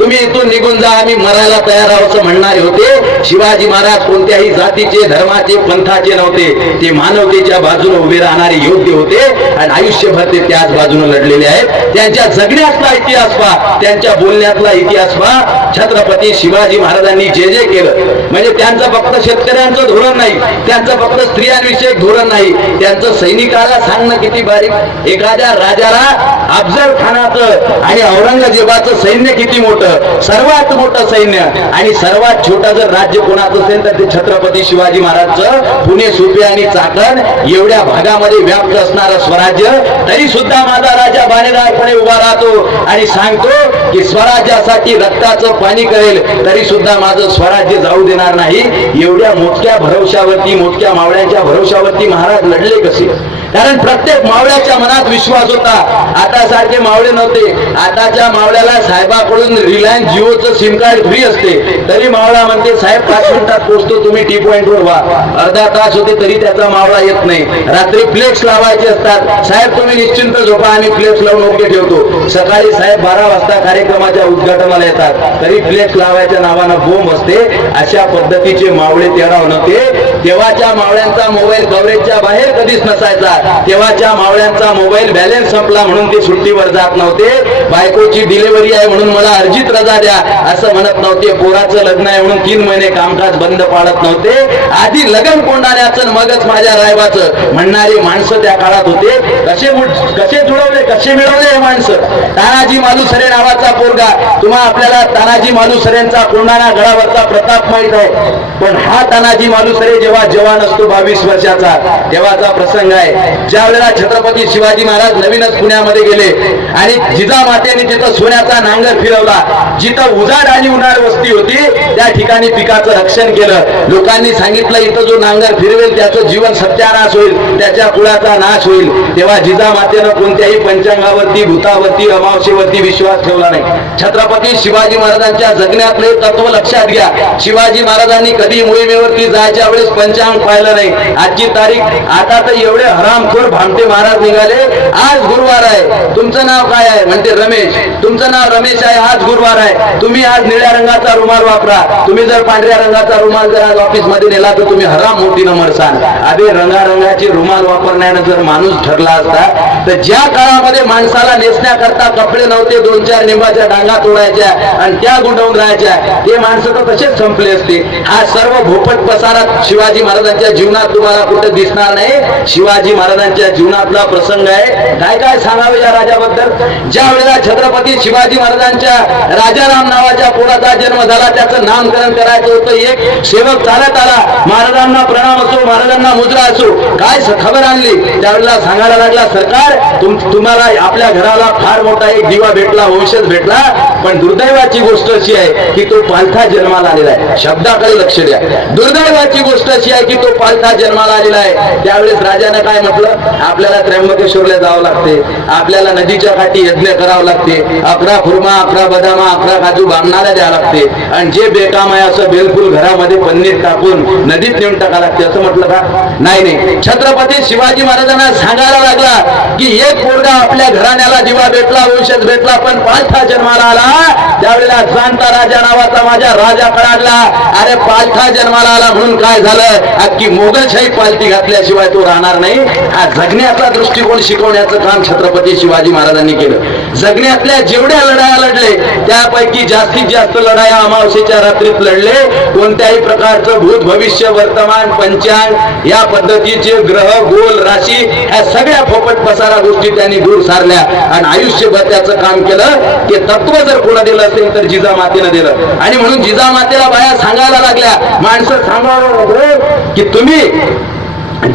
तुम्ही इथून निघून जा, आम्ही मरायला तयार आहोत असं म्हणणारे होते. शिवाजी महाराज कोणत्याही जातीचे, धर्माचे, पंथाचे नव्हते. ते मानवतेच्या बाजूने उभे राहणारे योद्धे होते आणि आयुष्यभर ते त्याच बाजूने लढलेले आहेत. त्यांच्या जगण्यातला इतिहास पहा, त्यांच्या बोलण्यातला इतिहास पहा. छत्रपती शिवाजी महाराजांनी जे जे केलं, म्हणजे त्यांचं फक्त शेतकऱ्यांचं धोरण नाही, त्यांचं फक्त स्त्रियांविषयक धोरण नाही, त्यांचं सैनिकाला सांगणं किती बारीक. एखाद्या राजाला अफजल खानाचं आणि औरंगजेबाचं सैन्य किती मोठं, सर्वात मोठं सैन्य आणि सर्वात छोटं जर राज्य कोणाचं असेल तर ते छत्रपती शिवाजी महाराजचं. पुणे, सुपे आणि चाकण एवढ्या भागामध्ये व्याप्त असणारं स्वराज्य, तरी सुद्धा माझा राजा बाणेदारपणे उभा राहतो आणि सांगतो की स्वराज्यासाठी रक्ताचं पाणी करेल, तरी सुद्धा माझं स्वराज्य जाऊ देणार नाही. एवढ्या मोठ्या भरवशावरती, मोठ्या मावळ्यांच्या भरवशावरती महाराज लढले कसे? कारण प्रत्येक मावळ्याच्या मनात विश्वास होता. आता सारखे मावळे नव्हते. आताच्या मावळ्याला साहेबाकडून रिलायन्स जिओचं सिम कार्ड फ्री असते, तरी मावळा म्हणते साहेब 5 मिनिटात पोहोचतो, तुम्ही टी पॉइंटवर व्हा. अर्धा तास होते तरी त्याचा मावळा येत नाही. रात्री फ्लेक्स लावायचे असतात, साहेब तुम्ही निश्चिंत झोपा, आम्ही फ्लेक्स लावून ओके ठेवतो. सकाळी साहेब 12 वाजता कार्यक्रमाच्या उद्घाटनाला येतात, तरी फ्लेक्स लावायच्या नावानं बोंब असते. अशा पद्धतीचे मावळे तेढाव नव्हते. तेव्हाच्या मावळ्यांचा मोबाईल कव्हरेजच्या बाहेर कधीच नसायचा. तेव्हाच्या मावळ्यांचा मोबाईल बॅलन्स संपला म्हणून ते सुट्टीवर जात नव्हते. बायकोची डिलिव्हरी आहे म्हणून मला अर्जित रजा द्या असं म्हणत नव्हते. पोराचं लग्न आहे म्हणून 3 महिने कामकाज बंद पाडत नव्हते. आधी लग्न कोंडाण्याचं मगच माझ्या रायबाचं म्हणणारी माणसं त्या काळात होते. कसे जुळवले, कसे मिळवले हे माणसं? तानाजी मालुसरे नावाचा पोरगा, आपल्याला तानाजी मालुसरेंचा कोंडाणा गडावरचा प्रताप माहित आहे, पण हा तानाजी मालुसरे जेव्हा जवान असतो 22 वर्षाचा, तेव्हाचा प्रसंग आहे. ज्या वेळेला छत्रपती शिवाजी महाराज नवीनच पुण्यामध्ये गेले आणि जिजामातेने तिथं सोन्याचा नांगर फिरवला, जिथं उजाड आणि उन्हाळ वस्ती होती त्या ठिकाणी पिकाचं रक्षण केलं. लोकांनी सांगितलं इथं जो नांगर फिरवेल त्याचं जीवन सत्यानाश होईल, त्याच्या कुळाचा नाश होईल. तेव्हा जिजामातेनं कोणत्याही पंचांगावरती, भूतावरती, अमावशेवरती विश्वास ठेवला नाही. छत्रपती शिवाजी महाराजांच्या जगण्यातले तत्व लक्षात घ्या. शिवाजी महाराजांनी कधी मोहिमेवरती जायच्या वेळेस पंचांग पाहिलं नाही. आजची तारीख, आता तर एवढे हरामखोर भामटे महाराज निघाले. आज गुरुवार आहे, तुमचं नाव काय आहे? म्हणते रमेश. तुमचं नाव रमेश आहे, आज गुरुवार आहे, तुम्ही आज निळ्या रंगाचा रुमाल वापरा. तुम्ही जर पांढऱ्या रंगाचा रुमाल जर आज ऑफिस मध्ये नेला तर तुम्ही हराम मोठीनं मरसान. अरे रंगारंगाचे रुमाल वापरण्यानं जर माणूस ठरला असता तर ज्या काळामध्ये माणसाला नेसण्याकरता कपडे नव्हते, 2-4 निंबाच्या डांगा तोडायच्या आणि त्या गुंडवून राहायच्या, ते माणसं तर तसेच संपले असते. हा सर्व भोपट पसारा शिवाजी महाराजांच्या जीवनात तुम्हाला कुठे दिसणार नाही. शिवाजी महाराजांच्या जीवनातला प्रसंग आहे. काय काय सांगावे या राजाबद्दल? ज्या वेळेला छत्रपती शिवाजी महाराजांच्या राजाराम नावाच्या पोराचा जन्म झाला, त्याचं नामकरण करायचं होतं. एक सेवक चालत आला, महाराजांना प्रणाम असो, महाराजांना मुद्रा असो, काय खबर आणली? त्यावेळेला सांगायला लागला, सरकार तुम्हाला आपल्या घराला फार मोठा एक दिवा भेटला, वंशज भेटला, पण दुर्दैवाची गोष्ट अशी आहे की तो पालथा जन्माला आलेला आहे. शब्दाकडे लक्ष द्या. दुर्दैवाची गोष्ट अशी आहे की तो पालथा जन्माला आलेला आहे. त्यावेळेस राजाने काय म्हटलं, आपल्याला त्र्यंबकेश्वरला जावं लागते, आपल्याला नदीच्या काठी यज्ञ करावं लागते, 11 खुर्मा 11 बदामा 11 काजू बांगणाला द्यावं लागते, आणि जे बेकाम आहे असं बेलफुल घरामध्ये पन्नीर टाकून नदीत नेऊन टाकावं लागते, असं म्हटलं का? नाही. छत्रपती शिवाजी महाराजांना सांगायला लागला की एक पोरगा आपल्या घराण्याला दिवा भेटला, वंशज भेटला, पण पालथा जन्माला आला. त्यावेळेला जाणता राजा नावाचा माझ्या राजा कळाला, अरे पालथा जन्माला आला म्हणून काय झालं, अख्खी मोगलशाही पालथी घातल्याशिवाय तो राहणार नाही. हा जगण्याचा दृष्टिकोन शिकवण्याचं काम छत्रपती शिवाजी महाराजांनी केलं. जगण्यातल्या जेवढ्या लढाया लढले त्यापैकी जास्तीत जास्त लढाया अमावस्येच्या रात्रीत लढले. कोणत्याही प्रकारचं भूत भविष्य वर्तमान पंचांग या पद्धतीचे ग्रह गोल राशी ह्या सगळ्या फोपट पसारा गोष्टी त्यांनी दूर सारल्या आणि आयुष्यभर त्याचं काम केलं. ते तत्व जर कोणा दिलं असेल तर जिजामातेनं दिलं. आणि म्हणून जिजामातेला बाया सांगायला लागल्या, माणसं सांगायला लागले की तुम्ही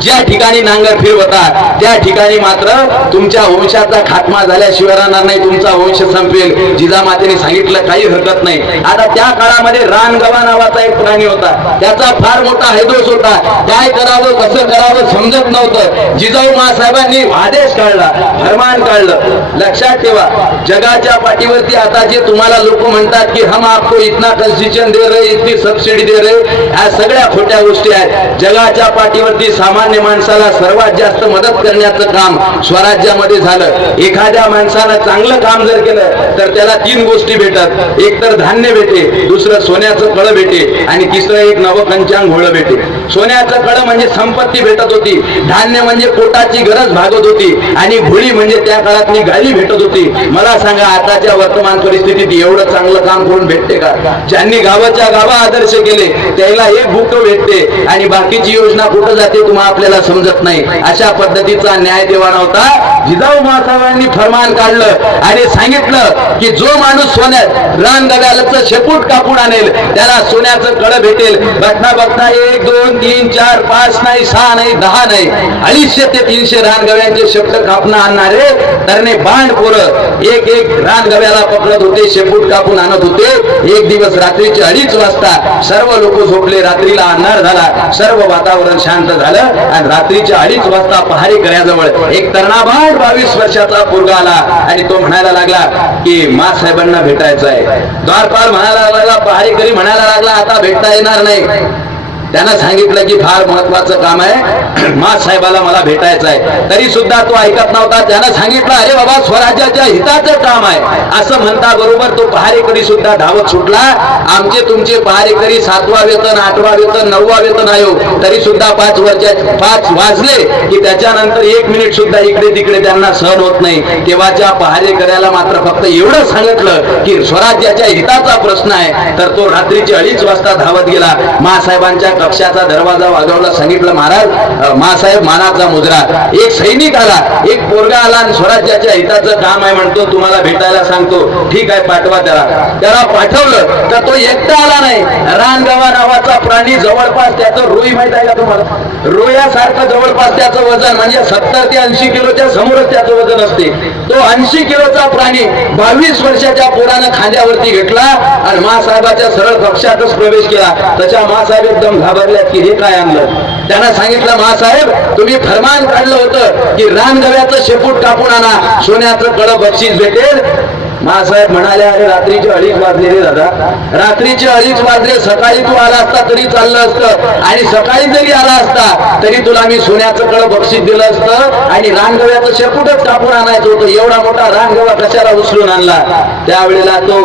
ज्या ठिकाणी नांगर फिरवता त्या ठिकाणी मात्र तुमच्या वंशाचा खात्मा झाल्याशिवाय राहणार नाही, तुमचा वंश संपेल. जिजामातेने सांगितलं काही हरकत नाही. आता त्या काळामध्ये रानगवा नावाचा एक प्राणी होता, त्याचा फार मोठा हैदोस होता. काय करावं कसं करावं समजत नव्हतं. जिजाऊ महासाहेबांनी आदेश काढला, फरमान काढलं. लक्षात ठेवा, जगाच्या पाठीवरती आता जे तुम्हाला लोक म्हणतात की हम आपको इतना कन्सेशन दे रहे, इतनी सबसिडी दे रहे, ह्या सगळ्या खोट्या गोष्टी आहेत. जगाच्या पाठीवरती सामान्य माणसाला सर्वात जास्त मदत करण्याचं काम स्वराज्यामध्ये झालं. एखाद्या माणसानं चांगलं काम जर केलं तर त्याला 3 गोष्टी भेटत. एक तर धान्य भेटे, दुसरं सोन्याचं कळ भेटे, आणि तिसरं एक नवकंचांग घोळ भेटे. सोन्याचं कळ म्हणजे संपत्ती भेटत होती, धान्य म्हणजे पोटाची गरज भागत होती, आणि घोळी म्हणजे त्या काळातली गाडी भेटत होती. मला सांगा, आताच्या वर्तमान परिस्थितीत एवढं चांगलं काम करून भेटते का? ज्यांनी गावाच्या गावा आदर्श केले त्याला एक बुक भेटते आणि बाकीची योजना कुठं जाते तुम्हाला आपल्याला समजत नाही. अशा पद्धतीचा न्याय देवाणा होता. जिजाऊ महासाहेबांनी फरमान काढलं आणि सांगितलं की जो माणूस सोन्यात रानगव्याचं शेपूट कापून आणेल त्याला सोन्याचं कळ भेटेल. बघता बघता 1 2 3 4 5 नाही 6 नाही 10 नाही 250 ते 300 रानगव्यांचे शेपूट कापून आणणारे तरणे बांड पोरं एक रानगव्याला पकडत होते, शेपूट कापून आणत होते. एक दिवस रात्रीचे 2:30 वाजता सर्व लोक झोपले, रात्रीला अंधार झाला, सर्व वातावरण शांत झालं आणि रात्रीच्या 2:30 वाजता पहारेकऱ्याजवळ एक तरुणाबाळ 22 वर्षाचा पोरगा आला आणि तो म्हणायला लागला की मासाहेबांना भेटायचं आहे. द्वारपाल म्हणायला लागला, पहारेकरी म्हणायला लागला आता भेटता येणार नाही. त्यांना सांगितलं की फार महत्वाचं काम आहे, मासाहेबाला मला भेटायचं आहे. तरी सुद्धा तो ऐकत नव्हता. त्यानं सांगितलं, अरे बाबा स्वराज्याच्या हिताचं काम आहे. असं म्हणता बरोबर तो पहारेकरी सुद्धा धावत सुटला. आमचे तुमचे पहारेकरी 7वा वेतन 8वा वेतन 9वा वेतन आयोग, तरी सुद्धा 5 वाजले की त्याच्यानंतर 1 मिनिट सुद्धा इकडे तिकडे त्यांना सहन होत नाही. तेव्हाच्या पहारेकऱ्याला मात्र फक्त एवढं सांगितलं की स्वराज्याच्या हिताचा प्रश्न आहे. तर तो रात्रीचे 2:30 वाजता धावत गेला. मासाहेबांच्या कक्षाचा दरवाजा वाजवला. सांगितलं, महाराज मासाहेब मानाचा मुजरा. एक सैनिक आला, एक पोरगा आला आणि स्वराज्याच्या हिताचं काम आहे म्हणतो, तुम्हाला भेटायला सांगतो. ठीक आहे, पाठवा त्याला पाठवलं तर तो एकटा आला नाही. रानगवा नावाचा प्राणी जवळपास त्याचं रोई माहित आहे का तुम्हाला? रोयासारखं जवळपास त्याचं वजन म्हणजे 70 ते 80 किलोच्या समोरच त्याचं वजन असते. तो 80 किलोचा प्राणी 22 वर्षाच्या पोरानं खांद्यावरती घेतला आणि मासाहेबाच्या सरळ कक्षातच प्रवेश केला. त्याच्या मासाहेब एकदम घाबरल्यात की हे काय आणलं. त्यांना सांगितलं, मासाहेब तुम्ही फरमान काढलं होतं की रानगव्याचं शेपूट कापून आणा, सोन्याचं कळ बक्षीस भेटेल. मासाहेब म्हणाले, अरे रात्रीचे 2:30 वाजले रे दादा, रात्रीचे 2:30 वाजले. सकाळी तू आला असता तरी चाललं असतं, आणि सकाळी जरी आला असता तरी तुला मी सोन्याचं कळ बक्षीस दिलं असतं आणि रानगव्याचं शेपूटच कापून आणायचं होतं. एवढा मोठा रानगवा कशाला उचलून आणला? त्यावेळेला तो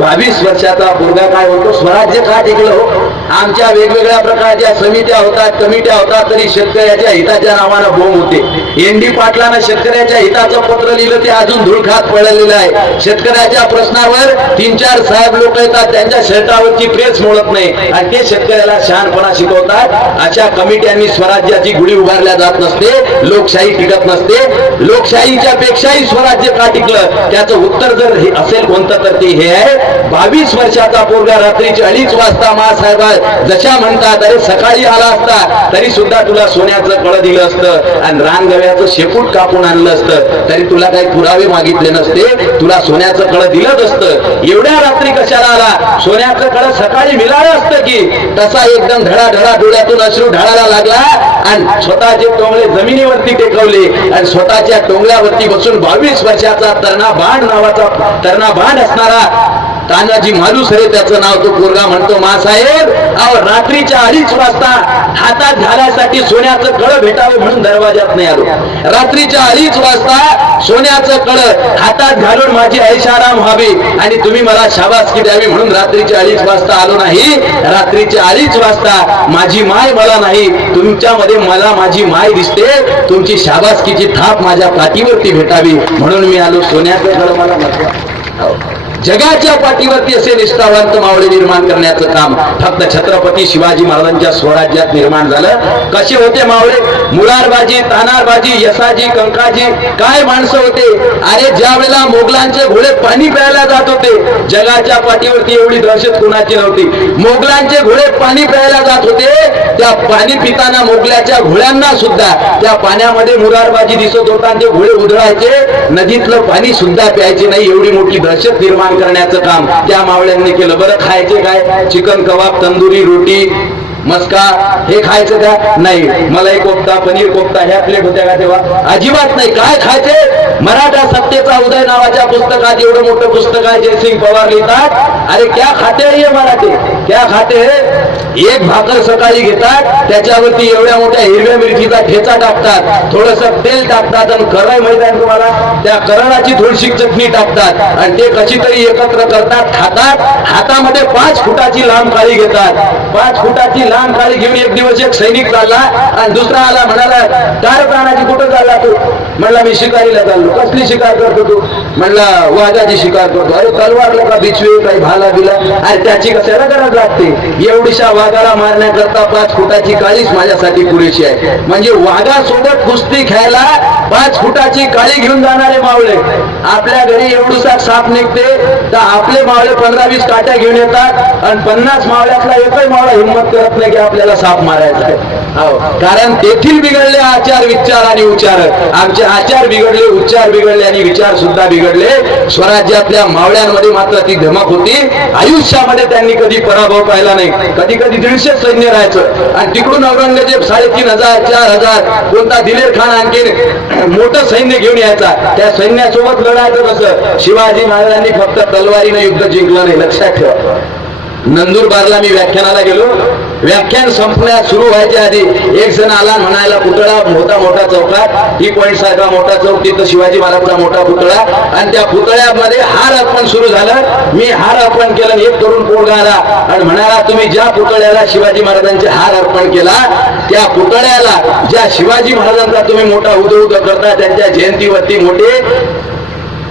22 वर्षाचा पोरगा काय होतो, स्वराज्य का टिकलं हो? आमच्या वेगवेगळ्या प्रकारच्या समित्या होतात, कमिट्या होतात, तरी शेतकऱ्याच्या हिताच्या नावानं बोंब होते. एनडी पाटलानं शेतकऱ्याच्या हिताचं पत्र लिहिलं, ते अजून धुळखात पडलेलं आहे. शेतकऱ्याच्या प्रश्नावर 3-4 साहेब लोक येतात, त्यांच्या शर्टावरची प्रेस मोडत नाही आणि ते शेतकऱ्याला शहाणपणा शिकवतात. अशा कमिट्यांनी स्वराज्याची गुढी उभारल्या जात नसते, लोकशाही टिकत नसते. लोकशाहीच्या पेक्षाही स्वराज्य का टिकलं त्याचं उत्तर जर असेल कोणतं तर ते हे आहे. 22 वर्षाचा पोरगा रात्रीचे 2:30 वाजता मासाहेबाला जशा म्हणतात, अरे सकाळी आला असता तरी सुद्धा तुला सोन्याचं कळ दिलं असतं आणि रानगव्याचं शेपूट कापून आणलं असतं तरी तुला काही पुरावे मागितले नसते, तुला सोन्याचं कळ दिलंच असतं. एवढ्या रात्री कशाला आला? सोन्याचं कळ सकाळी मिळालं असतं की. तसा एकदम धडाधडा डोळ्यातून अश्रू ढाळायला लागला आणि स्वतःचे टोंगळे जमिनीवरती टेकवले आणि स्वतःच्या टोंगल्यावरती बसून 22 वर्षाचा तरणाबाण नावाचा तरणाबाण असणारा तानाजी मालुसरे त्याचं नाव, तो पोरगा म्हणतो, मासाहेब अहो रात्रीच्या 2:30 वाजता हातात घालायसाठी सोन्याचं कळ भेटावं म्हणून दरवाजात नाही आलो. रात्रीच्या 2:30 वाजता सोन्याचं कळ हातात घालून माझी ऐशाराम व्हावी आणि तुम्ही मला शाबासकी द्यावी म्हणून रात्रीच्या 2:30 वाजता आलो नाही. रात्रीच्या 2:30 वाजता माझी माय मला नाही, तुमच्यामध्ये मला माझी माय दिसते, तुमची शाबासकीची थाप माझ्या पाठीवरती भेटावी म्हणून मी आलो. सोन्याचं कळ मला म्हटलं. जगाच्या पाठीवरती असे निष्ठावंत मावळे निर्माण करण्याचं काम फक्त छत्रपती शिवाजी महाराजांच्या स्वराज्यात निर्माण झालं. कसे होते मावळे? मुरारबाजी, तानारबाजी, यसाजी, कंकाजी, काय माणसं होते. अरे ज्या वेळेला मोगलांचे घोडे पाणी प्यायला जात होते, जगाच्या पाठीवरती एवढी दहशत कोणाची नव्हती. मोगलांचे घोडे पाणी प्यायला जात होते, त्या पाणी पिताना मोगल्याच्या घोड्यांना सुद्धा त्या पाण्यामध्ये मुरारबाजी दिसत होता. ते घोडे उधळायचे, नदीतलं पाणी सुद्धा प्यायचे नाही, एवढी मोठी दहशत निर्माण करण्याचं काम त्या मावळ्यांनी केलं. बरं खायचे काय? चिकन कबाब, तंदुरी रोटी, मस्का हे खायचं का? नाही. मलाई कोफ्ता, पनीर कोफ्ता ह्या प्लेट होत्या का तेव्हा? अजिबात नाही. काय खायचे? मराठा सत्तेचा उदय नावाच्या पुस्तकात, एवढं मोठं पुस्तक आहे, जयसिंग पवार लिहितात, अरे क्या खाते हे मराठे, क्या खाते हे? एक भाकर सकाळी घेतात, त्याच्यावरती एवढ्या मोठ्या हिरव्या मिरचीचा ठेचा टाकतात, थोडस तेल टाकतात आणि करळ माहित आहे तुम्हाला, त्या करळाची थोडीशी चटणी टाकतात आणि ते कशी तरी एकत्र करतात, खातात. हातामध्ये 5 फुटाची लांब काळी घेतात. 5 फुटाची लांब काळी घेऊन एक दिवस एक सैनिक चालला आणि दुसरा आला, म्हणाला, कार प्राणाची कुठं चालला तू? म्हणला मी शिकारीला चाललो. कसली शिकार करतो तू? म्हणला वाघाची शिकार करतो. अरे तलवारला का बिचवे काही भाला बिला? अरे त्याची कशाला गरज लागते? एवढीशा वाघाला मारण्याकरता 5 फुटाची काळीच माझ्यासाठी पुरेशी आहे. म्हणजे वाघासोबत कुस्ती खेळायला 5 फुटाची काळी घेऊन जाणारे मावळे. आपल्या घरी एवढूसा साप निघते तर आपले मावळे 15-20 काट्या घेऊन येतात आणि 50 मावळ्यातला एकही मावळा हिंमत करत नाही की आपल्याला साप मारायचा आहे. कारण तेथील बिघडले आचार, विचार आणि उच्चार. आमचे आचार बिघडले, उच्चार बिघडले आणि विचार सुद्धा बिघडले. स्वराज्यातल्या मावळ्यांमध्ये मात्र ती धमक होती. आयुष्यामध्ये त्यांनी कधी पराभव पाहिला नाही. कधी कधी 150 सैन्य राहायचं आणि तिकडून औरंगजेब 3,500, 4,000, कोणता दिलेर खान आणखीन मोठं सैन्य घेऊन यायचा. त्या सैन्यासोबत लढायचं कसं? शिवाजी महाराजांनी फक्त तलवारीने युद्ध जिंकलं नाही, लक्षात ठेवा. नंदुरबारला मी व्याख्यानाला गेलो. व्याख्यान संपण्यास सुरू व्हायच्या आधी एक जण आला, म्हणायला पुतळा होता मोठा चौकात, टी पॉइंट सारखा मोठा चौक, तिथं शिवाजी महाराजांचा मोठा पुतळा आणि त्या पुतळ्यामध्ये हार अर्पण सुरू झालं. मी हार अर्पण केलं. एक तरुण पोरगा आला आणि म्हणाला, तुम्ही ज्या पुतळ्याला शिवाजी महाराजांचे हार अर्पण केला, त्या पुतळ्याला ज्या शिवाजी महाराजांचा तुम्ही मोठा उदो करता, त्यांच्या जयंतीवरती मोठे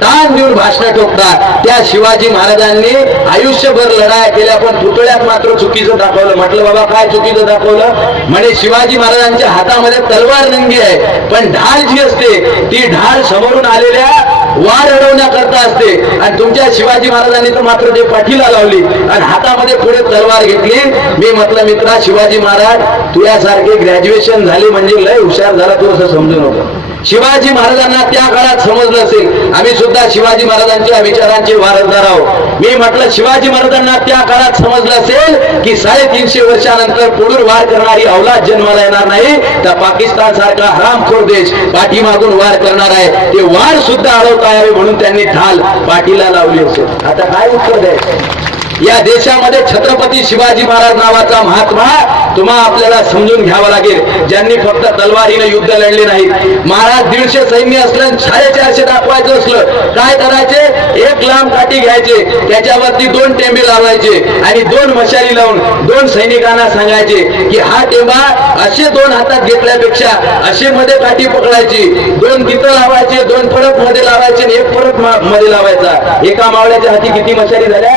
ताण देऊन भाषण ठोकतात. त्या शिवाजी महाराजांनी आयुष्यभर लढाया केल्या पण पुतळ्यात मात्र चुकीचं दाखवलं. म्हटलं बाबा काय चुकीचं दाखवलं? म्हणे शिवाजी महाराजांच्या हातामध्ये तलवार नंगी आहे, पण ढाल जी असते ती ढाल समोरून आलेल्या वार अडवण्याकरता असते आणि तुमच्या शिवाजी महाराजांनी तर मात्र ते पाठीला लावली आणि हातामध्ये पुढे तलवार घेतली. मी म्हटलं मित्रा, शिवाजी महाराज तुझ्यासारखे ग्रॅज्युएशन झाले म्हणजे लय हुशार झाला तू, असं समजू नको. शिवाजी महाराजांना त्या काळात समजलं असेल. आम्ही सुद्धा शिवाजी महाराजांच्या विचारांचे वारसदार आहोत. मी म्हटलं शिवाजी महाराजांना त्या काळात समजलं असेल की 350 वर्षानंतर पुढून वार करणारी अवलाद जन्माला येणार नाही, तर पाकिस्तान सारखा हरामखोर देश पाठीमागून वार करणार आहे, ते वार सुद्धा अडवता यावे म्हणून त्यांनी ढाल पाठीला लावली असेल. आता काय उत्तर द्यायचं? या देशामध्ये छत्रपती शिवाजी महाराज नावाचा महात्मा तुम्हा आपल्याला समजून घ्यावा लागेल, ज्यांनी फक्त तलवारीने युद्ध लढले नाही. महाराज 150 सैन्य असलं, 450 दाखवायचं असलं काय करायचे? एक लांब काठी घ्यायचे, त्याच्यावरती 2 टेंबे लावायचे आणि 2 मशाली लावून 2 सैनिकांना सांगायचे की हा टेंबा असे 2 हातात घेतल्यापेक्षा असे मध्ये काठी पकडायची, 2 तिथं लावायचे, 2 परत मध्ये लावायचे आणि 1 परत मध्ये लावायचा. एका मावळ्याच्या हाती किती मशाली झाल्या?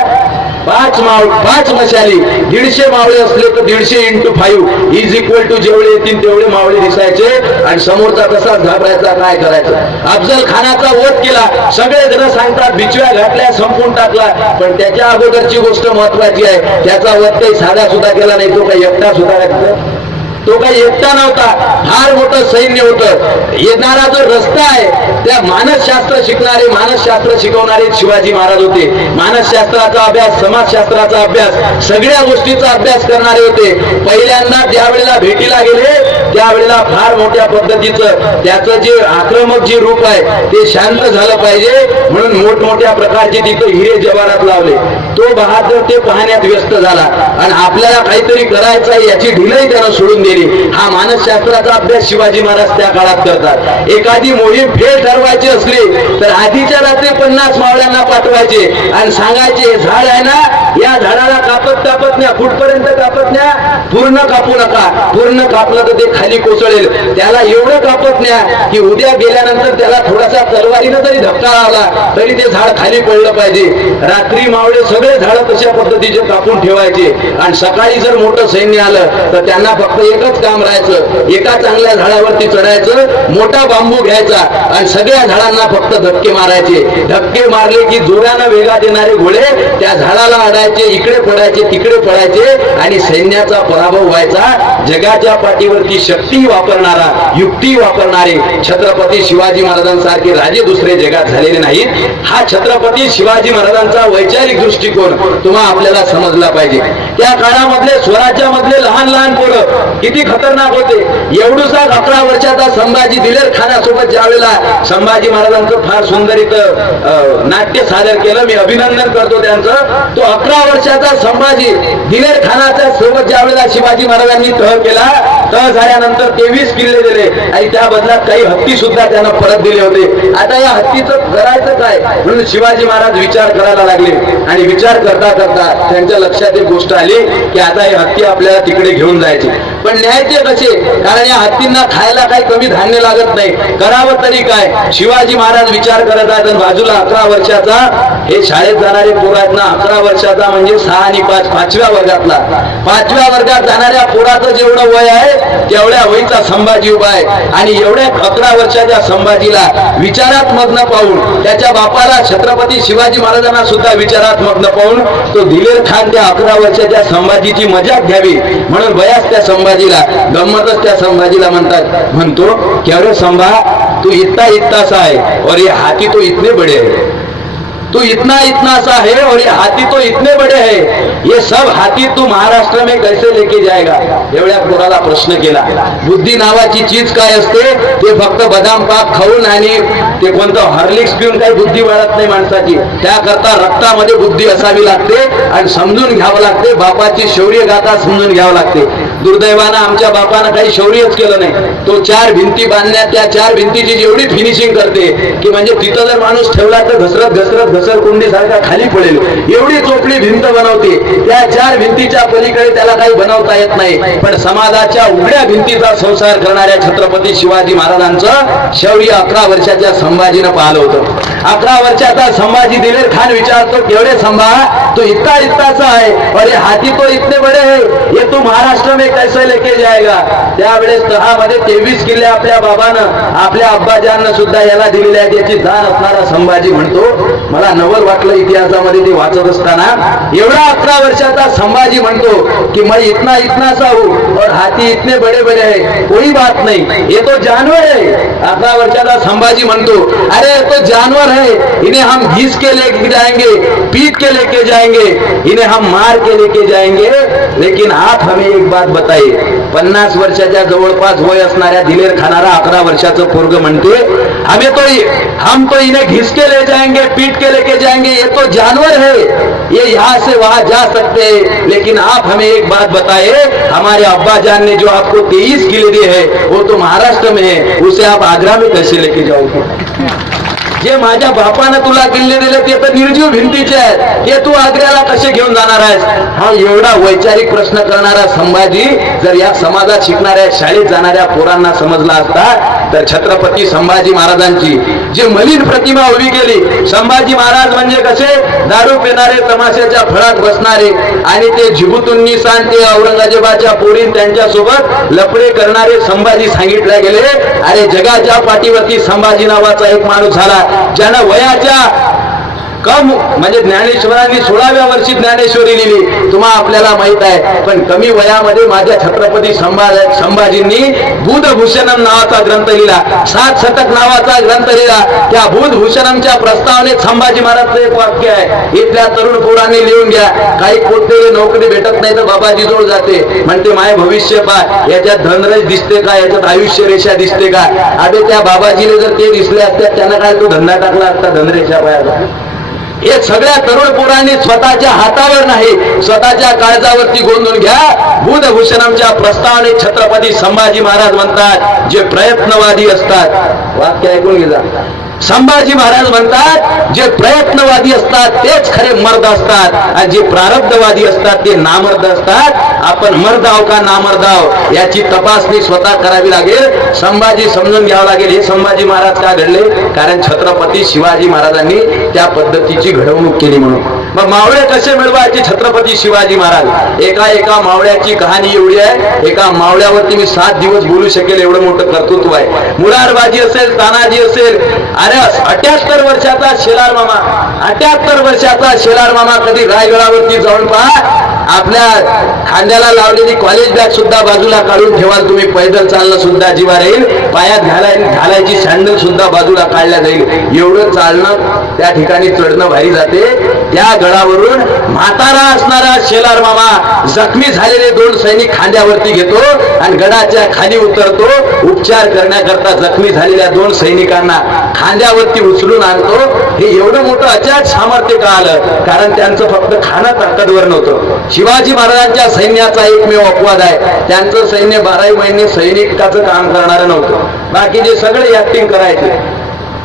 पाच मशाली, 150 मावळे असले तर 150 into 5 इज इक्वल टू जेवढे येतील तेवढे मावळे दिसायचे आणि समोरचा कसा घाबरायचा, काय करायचं. अफजल खानाचा वध केला, सगळे जण सांगतात बिचव्या घातल्या, संपून टाकला, पण त्याच्या अगोदरची गोष्ट महत्वाची आहे. त्याचा वध काही साधा सुद्धा केला नाही, तो काही एकटा सुद्धा तो काही एकटा नव्हता, फार मोठं सैन्य होतं. येणारा जो रस्ता आहे त्या मानसशास्त्र शिकणारे, मानसशास्त्र शिकवणारे शिवाजी महाराज होते. मानसशास्त्राचा अभ्यास, समाजशास्त्राचा अभ्यास, सगळ्या गोष्टीचा अभ्यास करणारे होते. पहिल्यांदा ज्या वेळेला भेटीला गेले त्यावेळेला फार मोठ्या पद्धतीचं त्याचं जे आक्रमक जे रूप आहे ते शांत झालं पाहिजे म्हणून मोठमोठ्या प्रकारचे तिथे हिरे जवाहरात लावले. तो बहादूर ते पाहण्यात व्यस्त झाला आणि आपल्याला काहीतरी करायचं आहे याची ढिलही त्यानं सोडून दिली. हा मानसशास्त्राचा अभ्यास शिवाजी महाराज त्या काळात करतात. एखादी मोहीम फेल ठरवायची असली तर आधीच्या रात्री 50 मावळ्यांना पाठवायचे आणि सांगायचे झाड आहे ना, या झाडाला कापत न्या, कुठपर्यंत कापत न्या, पूर्ण कापू नका, पूर्ण कापलं तर ते खाली कोसळेल, त्याला एवढं कापत न्या की उद्या गेल्यानंतर त्याला थोडासा तलवारीनं जरी धक्का लावला तरी ते झाड खाली पडलं पाहिजे. रात्री मावळे सगळे झाड तशा पद्धतीचे कापून ठेवायचे आणि सकाळी जर मोठं सैन्य आलं तर त्यांना फक्त एकच काम राहायचं, एका चांगल्या झाडावरती चढायचं, मोठा बांबू घ्यायचा आणि सगळ्या झाडांना फक्त धक्के मारायचे. धक्के मारले की जोरानं वेगात येणारे घोडे त्या झाडाला अडायचे, इकडे पडायचे, तिकडे पडायचे आणि सैन्याचा पराभव व्हायचा. जगाच्या पाठीवरती शक्ती वापरणारा, युक्ती वापरणारे छत्रपती शिवाजी महाराजांसारखे राजे दुसरे जगात झालेले नाहीत. हा छत्रपती शिवाजी महाराजांचा वैचारिक दृष्टिकोन तुम्हा आपल्याला समजला पाहिजे. त्या काळामधले स्वराज्यामधले लहान लहान पोरं किती खतरनाक होते. एवढूसा 11 वर्षाचा संभाजी दिलेर खानासोबत ज्यावेळेला संभाजी महाराजांचं फार सुंदर इथं नाट्य सादर केलं, मी अभिनंदन करतो त्यांचं. तो 11 वर्षाचा संभाजी दिलेर खानाच्या सोबत ज्यावेळेला शिवाजी महाराजांनी तह केला, तह झाल्यानंतर 23 किल्ले दिले आणि त्या बदल्यात काही हत्ती सुद्धा त्यांना परत दिले होते. आता या हत्तीचं करायचं काय म्हणून शिवाजी महाराज विचार करायला लागले आणि विचार करता करता त्यांच्या लक्षात एक गोष्ट आली की आता हे हत्ती आपल्याला तिकडे घेऊन जायचे. पण न्यायचे कसे, कारण या हत्तींना खायला काही कमी धान्य लागत नाही, करावं तरी काय. शिवाजी महाराज विचार करत आहेत आणि बाजूला 11 वर्षाचा हे शाळेत जाणारे पोरं आहेत ना, 11 वर्षाचा म्हणजे 6 आणि 5 5व्या वर्गातला, 5व्या वर्गात जाणाऱ्या पोराचं जेवढं वय आहे तेवढ्या वयीचा संभाजी उभा आहे आणि एवढ्या 11 वर्षाच्या संभाजीला विचारात मग्न पाहून, त्याच्या बापाला छत्रपती शिवाजी महाराजांना सुद्धा विचारात मग्न पाहून तो दिलेर खान त्या 11 वर्षाच्या संभाजीची मजाक घ्यावी म्हणून बयाच त्या संभाजीला, गंमतच त्या संभाजीला म्हणतो की अरे संभा, तू इतना सा है और ये हाथी तो इतने बड़े हैं, तू इतना सा है और ये हाथी तो इतने बड़े हैं, ये सब हाथी तू महाराष्ट्र में कैसे लेके जाएगा. एवढ्या पोराला प्रश्न केला. बुद्धी नावाची चीज काय असते, ते फक्त बदाम पाक खाऊन आणि ते कोणतं हॉर्लिक्स पिऊन काही बुद्धी वाढत नाही माणसाची. त्याकरता रक्तामध्ये बुद्धी असावी लागते आणि समजून घ्यावं लागते, बापाची शौर्य गाथा समजून घ्यावं लागते. दुर्दैवानं आमच्या बापानं काही शौर्यच केलं नाही. तो 4 भिंती बांधण्यात, त्या 4 भिंतीची जेवढी फिनिशिंग करते की म्हणजे तिथं जर माणूस ठेवला तर घसरत घसरकुंडी सारखा खाली पडेल एवढी चोपडी भिंत बनवते. त्या 4 भिंतीच्या पलीकडे त्याला काही बनवता येत नाही. पण समाजाच्या उघड्या भिंतीचा संसार करणाऱ्या छत्रपती शिवाजी महाराजांचं शौर्य 11 वर्षाच्या संभाजीनं पाहिलं होतं. 11 वर्षाचा संभाजी दिलेर खान विचारतो, केवढे संभा, तो इतना सा है और ये हाथी तो इतने बड़े हैं, ये तू महाराष्ट्र में कैसे लेके जाएगा. त्यावेळेस तहामध्ये 23 किल्ले आपल्या बाबानं, आपल्या अब्बाजांना सुद्धा याला दिलेले आहेत. याची जाण असणारा संभाजी म्हणतो, मला नवल वाटलं इतिहासामध्ये ते वाचत असताना. एवढा 11 वर्षाचा संभाजी म्हणतो की मैं इतना सा हूं और हाथी इतने बड़े बड़े हैं, कोई बात नहीं, ये तो जानवर है. 11 वर्षाचा संभाजी म्हणतो, अरे ये तो जानवर है, इन्हें हम घीस के लेके जाएंगे, पीट के लेके जाएंगे, इन्हें हम मार के लेके जाएंगे, लेकिन आप हमें एक बात बताइए. 50 वर्षाच्या जवळपास वय असणाऱ्या दिलेर खानाला 11 वर्षाचं पोरग म्हणते, हम तो इन्हें घिस के ले जाएंगे, पीट के लेके जाएंगे, ये तो जानवर है, ये यहाँ से वहां जा सकते हैं, लेकिन आप हमें एक बात बताइए, हमारे अब्बा जान ने जो आपको 23 किले दिए हैं वो तो महाराष्ट्र में है, उसे आप आगरा में कैसे लेके जाओगे. जे माझ्या बापानं तुला किल्ले दिले ते तर निर्जीव भिंतीचे आहेत, ते तू आग्र्याला कसे घेऊन जाणार आहेस? हा एवढा वैचारिक प्रश्न करणारा संभाजी जर या समाजात शिकणाऱ्या शाळेत जाणाऱ्या पोरांना समजला असता तर छत्रपती संभाजी महाराजांची जी मलिन प्रतिमा उभी केली, संभाजी महाराज म्हणजे कसे दारू पिणारे, तमाशाच्या फळात बसणारे आणि ते जिबुतुन्निसा आणि ते औरंगजेबाच्या पोरीन त्यांच्यासोबत लफडे करणारे संभाजी सांगितले गेले. अरे जगाच्या पाठीवरती संभाजी नावाचा एक माणूस झाला ज्यानं वयाच्या कम म्हणजे ज्ञानेश्वरांनी 16व्या वर्षी ज्ञानेश्वरी लिहिली, तुम्हा आपल्याला माहित आहे. पण कमी वयामध्ये माझ्या छत्रपती संभाजींनी बुधभूषणम नावाचा ग्रंथ लिहिला, 7 शतक नावाचा ग्रंथ लिहिला. त्या बुधभूषणमच्या प्रस्तावनेत संभाजी महाराजचं एक वाक्य आहे, इथल्या तरुण पोरांनी लिहून घ्या. काही कोणते नोकरी भेटत नाही तर बाबाजी जोड जाते, म्हणते माय भविष्य पहा, याच्यात धनरेश दिसते का, याच्यात आयुष्य रेषा दिसते का? अबे त्या बाबाजीने जर ते दिसले असते त्यांना काय तो धंदा टाकला असता धनरेषा पायाचा. हे सगळ्या तरुण पोरांनी स्वतःच्या हातावर नाही स्वतःच्या काळजावरती गोंधून घ्या. बुधभूषणमच्या प्रस्तावनेत छत्रपती संभाजी महाराज म्हणतात, जे प्रयत्नवादी असतात, वाक्य ऐकून घ्या, संभाजी महाराज म्हणतात जे प्रयत्नवादी असतात तेच खरे मर्द असतात आणि जे प्रारब्धवादी असतात ते नामर्द असतात. आपण मर्द आहो का नामर्द आहो याची तपासणी स्वतः करावी लागेल. संभाजी समजून घ्यावं लागेल हे संभाजी महाराज का घडले, कारण छत्रपती शिवाजी महाराजांनी त्या पद्धतीची घडवणूक केली म्हणून. मग मावळे कसे मिळवायचे छत्रपती शिवाजी महाराज? एका मावळ्याची कहाणी एवढी आहे, एका मावळ्यावरती मी 7 दिवस बोलू शकेल एवढं मोठं कर्तृत्व आहे. मुरारबाजी असेल, तानाजी असेल, अरे 78 वर्षाचा शेलार मामा, 78 वर्षाचा शेलार मामा कधी रायगडावरती जाऊन पहा, आपल्या खांद्याला लावलेली कॉलेज बॅग सुद्धा बाजूला काढून ठेवाल तुम्ही, पैदल चालणं सुद्धा जीवा राहील, पायात घालायची सँडल सुद्धा बाजूला काढल्या जाईल. एवढं चालणं त्या ठिकाणी चढणं भारी जाते. त्या गडावरून म्हातारा असणारा शेलार मामा जखमी झालेले 2 सैनिक खांद्यावरती घेतो आणि गडाच्या खाली उतरतो. उपचार करण्याकरता जखमी झालेल्या 2 सैनिकांना खांद्यावरती उचलून आणतो. हे एवढं मोठं अचाट सामर्थ्य का आलं? कारण त्यांचं फक्त खाणं ताकदवर नव्हतं. शिवाजी महाराजांच्या सैन्याचा एकमेव अपवाद आहे, त्यांचं सैन्य 12 महिने सैनिकाचं काम करणारं नव्हतं. बाकीचे सगळे ऍक्टिंग करायचे,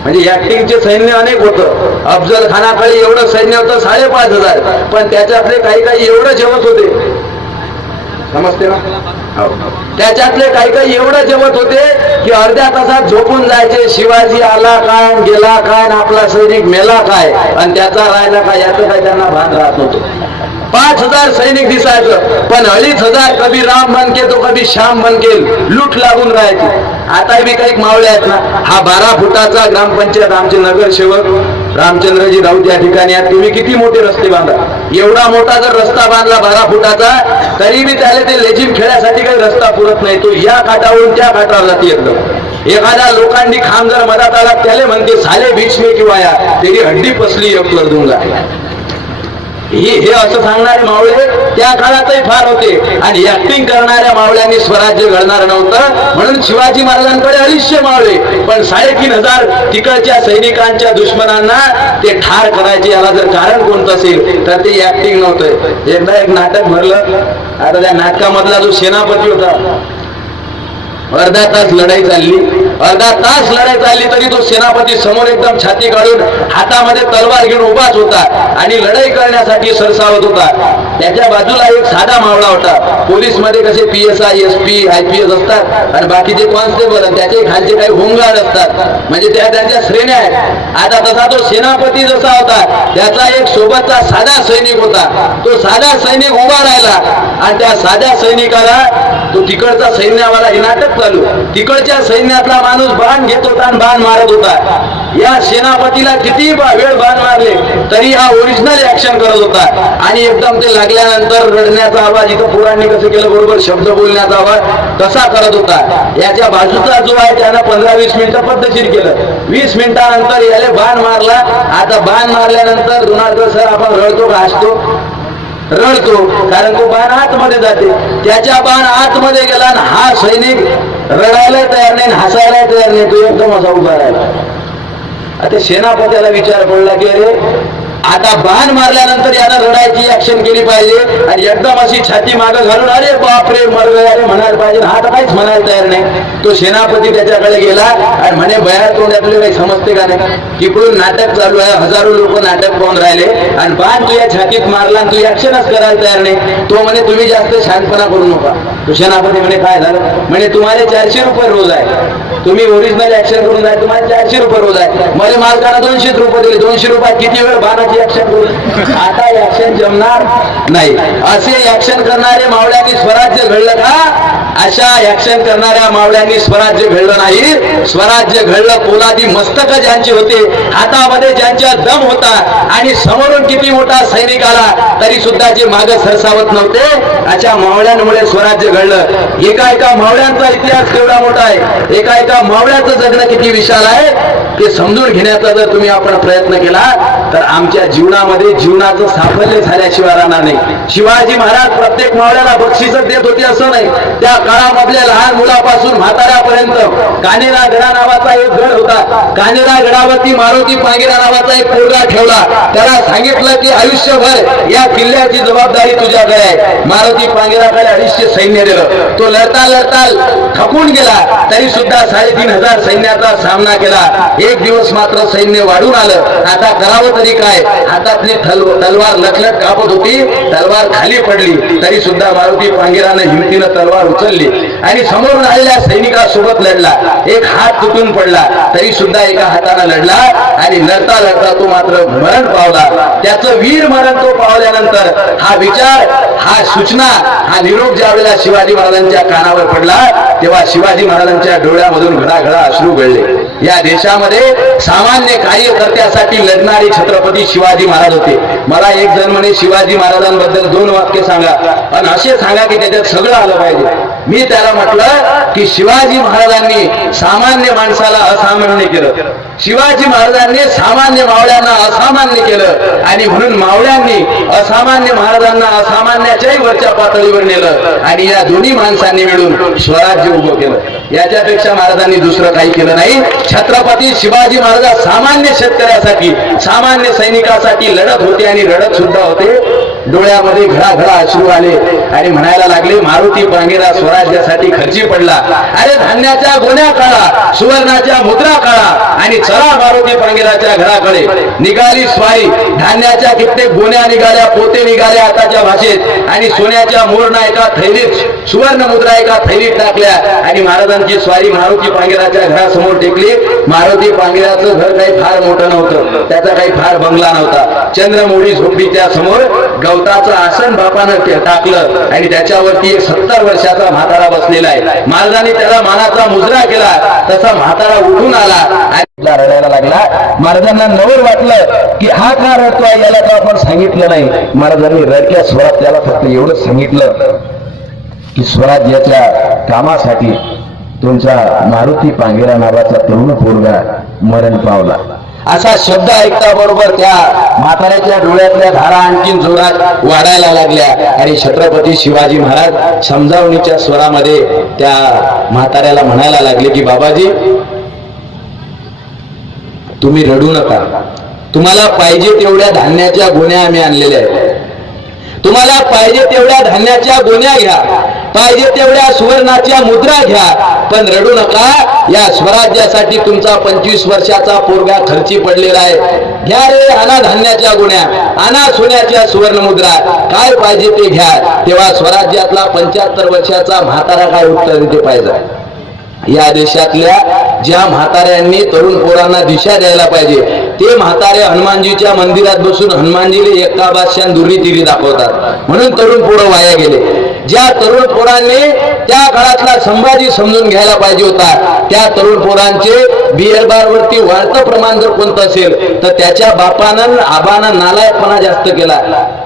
म्हणजे ऍक्टिंगचे सैन्य अनेक होतं. अफजल खानाकडे एवढं सैन्य होतं 5,500, पण त्याच्यातले काही एवढं जेवत होते, समजते ना? त्याच्यातले काही एवढं जेवत होते की अर्ध्या तासात झोपून जायचे. शिवाजी आला काय, गेला काय, आपला सैनिक मेला काय आणि त्याचा राहिला काय याचं काही त्यांना भान राहत नव्हतं. 5,000 सैनिक दिसायचं, पण 2,500 कभी राम बनके तो कभी श्याम बनके लूट लागून राहायची. आता बी काही मावळे आहेत ना. हा 12 फुटाचा ग्रामपंचायत आमचे नगरसेवक रामचंद्रजी राऊत या ठिकाणी आहेत. तुम्ही किती मोठे रस्ते बांधा, एवढा मोठा जर रस्ता बांधला 12 फुटाचा तरी बी त्याला ते लेझिम खेळायसाठी काही रस्ता पुरत नाही. तो या काठावरून त्या काठावर जाते एकदम. एखादा लोखंडी खांब जर मधात आला त्याला म्हणते साले बीच में किंवा या तेरी हड्डी पसली एक कर दूंगा. हे असं सांगणारे मावळे त्या काळातही फार होते आणि ऍक्टिंग करणाऱ्या मावळ्यांनी स्वराज्य घडणार नव्हतं. म्हणून शिवाजी महाराजांकडे 250 मावळे, पण 3,500 तिकडच्या सैनिकांच्या दुश्मनांना ते ठार करायचे. याला जर कारण कोणतं असेल तर ते ऍक्टिंग नव्हतं. एकदा एक नाटक भरलं, आता त्या नाटकामधला जो सेनापती होता, अर्धा तास लढाई चालली तरी तो सेनापती समोर एकदम छाती काढून हातामध्ये तलवार घेऊन उभाच होता आणि लढाई करण्यासाठी सरसावत होता. त्याच्या बाजूला एक साधा मावळा होता. पोलीस मध्ये कसे PSI, SP, IPS असतात आणि बाकीचे कॉन्स्टेबल, त्याचे खालचे काही होमगार्ड असतात, म्हणजे त्यांच्या श्रेण्या आहेत. आता तसा तो सेनापती जसा होता त्याचा एक सोबतचा साधा सैनिक होता. तो साधा सैनिक उभा राहिला आणि त्या साध्या सैनिकाला तो तिकडचा सैन्यावाला हे नाटक चालू, तिकडच्या सैन्यातला माणूस बाण घेत होता आणि बाण मारत होता. या सेनापतीला किती वेळ बाण मारले तरी हा ओरिजिनल ऍक्शन करत होता. आणि एकदम ते लागल्यानंतर रडण्याचा आवाज, इथं पोरांनी कसं केलं बरोबर शब्द बोलण्याचा आवाज तसा करत होता. याच्या बाजूचा जो आहे त्यानं 15-20 मिनिटं पद्धतशीर केलं. 20 मिनिटानंतर याला बाण मारला. आता बाण मारल्यानंतर दोनार्थ सर आपण रडतो का हसतो? रडतो, कारण तो बाण आतमध्ये जाते. त्याच्या बाण आतमध्ये गेला आणि हा सैनिक रडायला तयार नाही, हसायला तयार नाही, तो एकदम असा उभा राहिला. आता सेनापतीला विचार पडला की अरे आता बाण मारल्यानंतर यानं रडायची ऍक्शन केली पाहिजे आणि एकदम अशी छाती मागं घालून अरे बापरे मर गया रे म्हणायला पाहिजे. हा तर काहीच म्हणायला तयार नाही. तो सेनापती त्याच्याकडे गेला आणि म्हणे बया तोंडातले काही समजते का नाही. तिकडून नाटक चालू आहे, हजारो लोक नाटक पाहून राहिले आणि बाण तुझ्या छातीत मारला आणि तू ऍक्शनच करायला तयार नाही. तो म्हणे तुम्ही जास्त शांतपणा करू नका. तो सेनापती म्हणे काय झालं. म्हणे तुम्हाला 400 रुपये रोज आहे, तुम्ही ओरिजिनल ऍक्शन करून जाय, तुम्हाला 400 रुपये रोज आहे. मला मालकाला 200 रुपये दिले. 200 रुपये किती वेळ बाणाची ऍक्शन करू. आता ऍक्शन जमणार नाही. असे ऍक्शन करणारे मावळ्यांनी स्वराज्य घडलं का. अशा ऍक्शन करणाऱ्या मावळ्यांनी स्वराज्य घडलं नाही. स्वराज्य घडलं पोलादी मस्तक ज्यांचे होते, हातामध्ये ज्यांच्या दम होता आणि समोरून किती मोठा सैनिक आला तरी सुद्धा जे मागे सरसावत नव्हते, अशा मावळ्यांमुळे स्वराज्य घडलं. एका मावळ्यांचा इतिहास केवढा मोठा आहे, एका मावळ्याचं जगणं किती विशाल आहे ते समजून घेण्याचा जर तुम्ही आपण प्रयत्न केला तर आमच्या जीवनामध्ये जीवनाचं साफल्य झाल्याशिवाय राहणार नाही. शिवाजी महाराज प्रत्येक मावळ्याला बक्षीसच देत होते असं नाही. त्या काळामधल्या लहान मुलापासून म्हाताऱ्यापर्यंत कानेरा गडा नावाचा एक गड होता. कानेरा गडावरती मारुती पांगिरा नावाचा एक पोरगा ठेवला. त्याला सांगितलं की आयुष्यभर या किल्ल्याची जबाबदारी तुझ्याकडे आहे. मारुती पांगिराकडे 250 सैन्य दिलं. तो लढता लढता थकून गेला तरी सुद्धा 3500 सैन्याचा सामना केला. एक दिवस मात्र सैन्य वाढून आलं. आता करावं तरी काय. हातातली तलवार लखलख कापत होती. तलवार खाली पडली तरी सुद्धा मारुती पांगिरानं हिमतीनं तलवार उचलली आणि समोरून आलेल्या सैनिकासोबत लढला. एक हात तुटून पडला तरी सुद्धा एका हाताने लढला आणि लढता लढता तो मात्र मरण पावला. त्याचं वीर मरण तो पावल्यानंतर हा विचार, हा सूचना, हा निरोप ज्यावेळेला शिवाजी महाराजांच्या कानावर पडला तेव्हा शिवाजी महाराजांच्या डोळ्यामधून घडाघडा अश्रू गळले. या देशामध्ये सामान्य कार्यकर्त्यासाठी लढणारे छत्रपती शिवाजी महाराज होते. मला एक जण म्हणे शिवाजी महाराजांबद्दल 2 वाक्य सांगा आणि असे सांगा की त्याच्यात सगळं आलं पाहिजे. मी त्याला म्हटलं की शिवाजी महाराजांनी सामान्य माणसाला असामान्य केलं, शिवाजी महाराजांनी सामान्य मावळ्यांना असामान्य केलं आणि म्हणून मावळ्यांनी असामान्य महाराजांना असामान्याच्याही वरच्या पातळीवर नेलं आणि या दोन्ही माणसांनी मिळून स्वराज्य उभं केलं. याच्यापेक्षा महाराजांनी दुसरं काही केलं नाही. छत्रपती शिवाजी महाराज सामान्य शेतकऱ्यासाठी, सामान्य सैनिकासाठी लढत होते आणि रडत सुद्धा होते. डोळ्यामध्ये घडाघडा अश्रू आले आणि म्हणायला लागले मारुती पांगिरा स्वराज्यासाठी खर्ची पडला. अरे धान्याच्या गोण्या काढा, सुवर्णाच्या मुद्रा काढा आणि चला मारुती पांगिराच्या घराकडे. निघाली स्वारी. धान्याच्या कित्येक गोण्या निघाल्या, पोते निघाले आताच्या भाषेत आणि सोन्याच्या मोरणा एका थैलीत, सुवर्ण मुद्रा एका थैलीत टाकल्या आणि महाराजांची स्वारी मारुती पांगिराच्या घरासमोर टेकली. मारुती पांगिराचं घर काही फार मोठं नव्हतं, त्याचा काही फार बंगला नव्हता. चंद्रमोडी झोपडीच्या समोर गवताचं आसन बापानं टाकलं आणि त्याच्यावरती 70 वर्षाचा म्हातारा बसलेला आहे. महाराजांनी त्याला मानाचा मुजरा केला. तसा म्हातारा उठून आला आणि रडायला लागला. महाराजांना नवल वाटलं की हा का रडतोय, याला तर आपण सांगितलं नाही. महाराजांनी रडक्या स्वरात त्याला फक्त एवढंच सांगितलं की स्वराज्याच्या कामासाठी तुमचा मारुती पांगिरा नावाचा तरुण पोरगा मरण पावला. असा शब्द ऐकता बरोबर त्या म्हाताऱ्याच्या डोळ्यातल्या धारा आणखीन जोरात वाढायला लागल्या आणि छत्रपती शिवाजी महाराज समजावणीच्या स्वरामध्ये त्या म्हाताऱ्याला म्हणायला लागले की बाबाजी तुम्ही रडू नका. तुम्हाला पाहिजे तेवढ्या धान्याच्या गोण्या आम्ही आणलेल्या आहेत. तुम्हाला पाहिजे तेवढ्या धान्याच्या गोण्या घ्या, पाहिजे तेवढ्या सुवर्णाच्या मुद्रा घ्या, पण रडू नका. या स्वराज्यासाठी तुमचा 25 वर्षाचा पोरगा खर्ची पडलेला आहे. घ्या रे, आणा धान्याच्या गोण्या, आणा सोन्याच्या सुवर्ण मुद्रा, काय पाहिजे ते घ्या. तेव्हा स्वराज्यातला 75 वर्षाचा म्हातारा काय उत्तर देते पाहिजे. या देशातल्या ज्या म्हाताऱ्यांनी तरुण पोरांना दिशा द्यायला पाहिजे ते म्हातारे हनुमानजीच्या मंदिरात बसून हनुमानजीले एका बादशान दुरी तिरी दाखवतात, म्हणून तरुण पोरं वाया गेले. ज्या तरुण पोरांनी त्या काळातला संभाजी समजून घ्यायला पाहिजे होता, त्या तरुण पोरांचे बिअर बार वरती वाढतं प्रमाण जर कोणतं असेल तर त्याच्या बापानं आबानं नालायकपणा जास्त केला.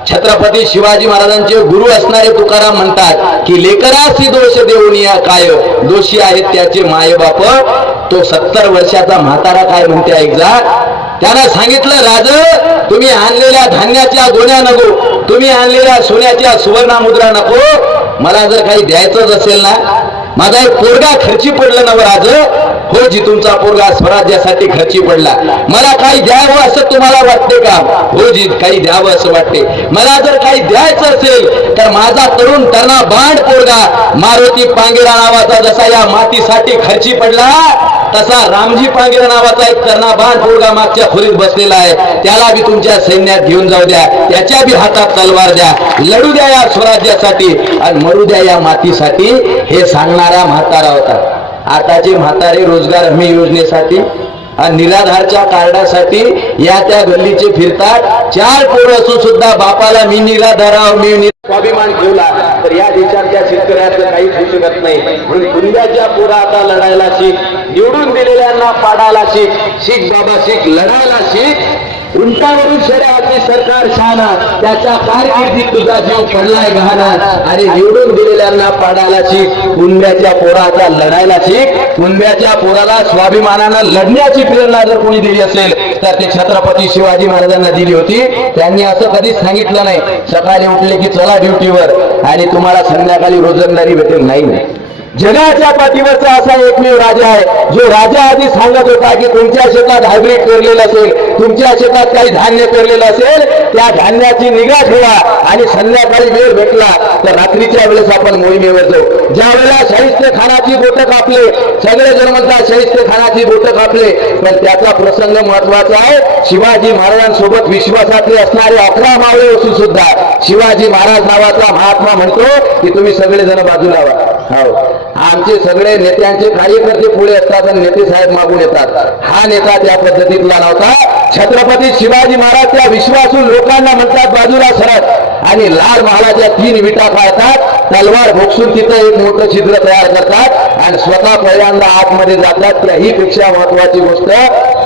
छत्रपती शिवाजी महाराजांचे गुरु असणारे तुकाराम म्हणतात की लेकरासी दोष देऊन या काय, दोषी आहेत त्याचे माय बाप. तो 70 वर्षाचा म्हातारा काय म्हणते ऐक जा. त्यानं सांगितलं राज तुम्ही आणलेल्या धान्याच्या गोण्या नको, तुम्ही आणलेल्या सोन्याच्या सुवर्ण मुद्रा नको. मला जर काही द्यायचंच असेल ना, माझा एक पोरगा खर्ची पडलं ना राज, हो जी तुमचा पोरगा स्वराज्यासाठी खर्ची पडला, मला काही द्यावं असं तुम्हाला वाटते का? हो जी काही द्यावं असं वाटते. मला जर काही द्यायचं असेल तर माझा तरुण तरणा बांड पोरगा मारुती पांगेरा नावाचा जसा या मातीसाठी खर्ची पडला, तसा रामजी पांगेरा नावाचा एक तरणा बांड पोरगा मागच्या खोलीत बसलेला आहे. त्याला बी तुमच्या सैन्यात घेऊन जाऊ द्या, त्याच्या बी हातात तलवार द्या, लढू द्या या स्वराज्यासाठी आणि मरू द्या या मातीसाठी. हे सांगणारा म्हातारा होता. आताचे म्हातारे रोजगार हमी योजनेसाठी आणि निराधारच्या कार्डासाठी या त्या गल्लीचे फिरतात. 4 पोरं असून सुद्धा बापाला मी निराधाराव मी स्वाभिमान ठेवला तर या देशातल्या शेतकऱ्याचं काहीच होऊ शकत नाही. म्हणून दुनियाच्या पोरा आता लढायला शिक, निवडून दिलेल्यांना पाडायला शिक, शिक बाबा शिक, लढायला शिक. उंटावरून शर्यती सरकार शहाणा, त्याच्या कारकिर्दीत तुझा जीव पडलाय गहाणा. अरे निवडून दिलेल्यांना पाडायला शिक, कुणब्याच्या पोराचा लढायला शिक. कुणब्याच्या पोराला स्वाभिमानानं लढण्याची प्रेरणा जर कोणी दिली असेल तर ते छत्रपती शिवाजी महाराजांना दिली होती. त्यांनी असं कधीच सांगितलं नाही सकाळी उठले की चला ड्युटीवर आणि तुम्हाला संध्याकाळी रोजंदारी भेटेल, नाही. जगाच्या पाठीवरचा असा एकमेव राजा आहे जो राजा आधी सांगत होता की तुमच्या शेतात हायब्रिड पेरलेलं असेल, तुमच्या शेतात काही धान्य पेरलेलं असेल, त्या धान्याची निगा ठेवा आणि संध्याकाळी वेळ भेटला तर रात्रीच्या वेळेस आपण मोहिमेवर जाऊ. ज्या वेळेला शाहिस्ते खानाची बोटं कापले, सगळे जण म्हणतात शाहिस्ते खानाची बोटं कापले, पण त्याचा प्रसंग महत्वाचा आहे. शिवाजी महाराजांसोबत विश्वासातले असणारे 11 मावळे असून सुद्धा शिवाजी महाराज नावाचा महात्मा म्हणतो की तुम्ही सगळे जण बाजूला व्हा. हो, आमचे सगळे नेत्यांचे कार्यकर्ते पुढे असतात आणि नेते साहेब मागून येतात. हा नेता त्या पद्धतीतला नव्हता. छत्रपती शिवाजी महाराज त्या विश्वासू लोकांना म्हणतात बाजूला सरक आणि लाल महालाच्या 3 विटा पाळतात, तलवार भोगसून तिथं एक मोठं छिद्र तयार करतात आणि स्वतः पहिल्यांदा आतमध्ये जातात. त्याही पेक्षा महत्वाची गोष्ट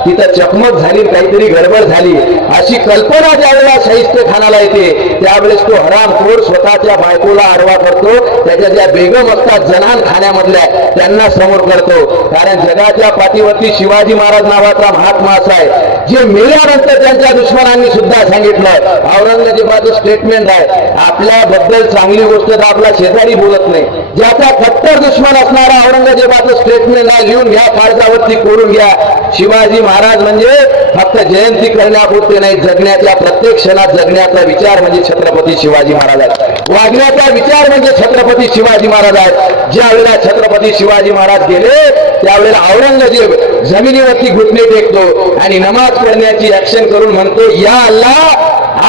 तिथं चकमक झाली, काहीतरी गडबड झाली अशी कल्पना ज्यावेळेला शाहिस्ते खानाला येते त्यावेळेस तो हरामखोर स्वतःच्या बायकोला आडवा करतो, त्याच्या ज्या बेगम असतात जनान खाण्यामधल्या त्यांना समोर करतो. कारण जगाच्या पाठीवरती शिवाजी महाराज नावाचा महात्मा असा आहे जे मेल्यानंतर त्यांच्या दुश्मनांनी सुद्धा सांगितलं. औरंगजेबाचं स्टेटमेंट आहे, आपल्याबद्दल चांगली गोष्ट तर आपला शेजारी बोलत नाही. ज्याचा कट्टर दुश्मन असणारा औरंगजेबाचं स्टेटमेंट आहे, लिहून घ्या, कागदावरती कोरून घ्या. शिवाजी महाराज म्हणजे फक्त जयंती करण्यापुरते नाही, जगण्याच्या प्रत्येक क्षणात जगण्याचा विचार म्हणजे छत्रपती शिवाजी महाराज आहेत. वागण्याचा विचार म्हणजे छत्रपती शिवाजी महाराज आहेत. ज्या वेळेला छत्रपती शिवाजी महाराज गेले त्यावेळेला औरंगजेब जमिनीवरती घुटणे टेकतो आणि नमाज पढ़ण्याची ऍक्शन करून म्हणतो, या अल्लाह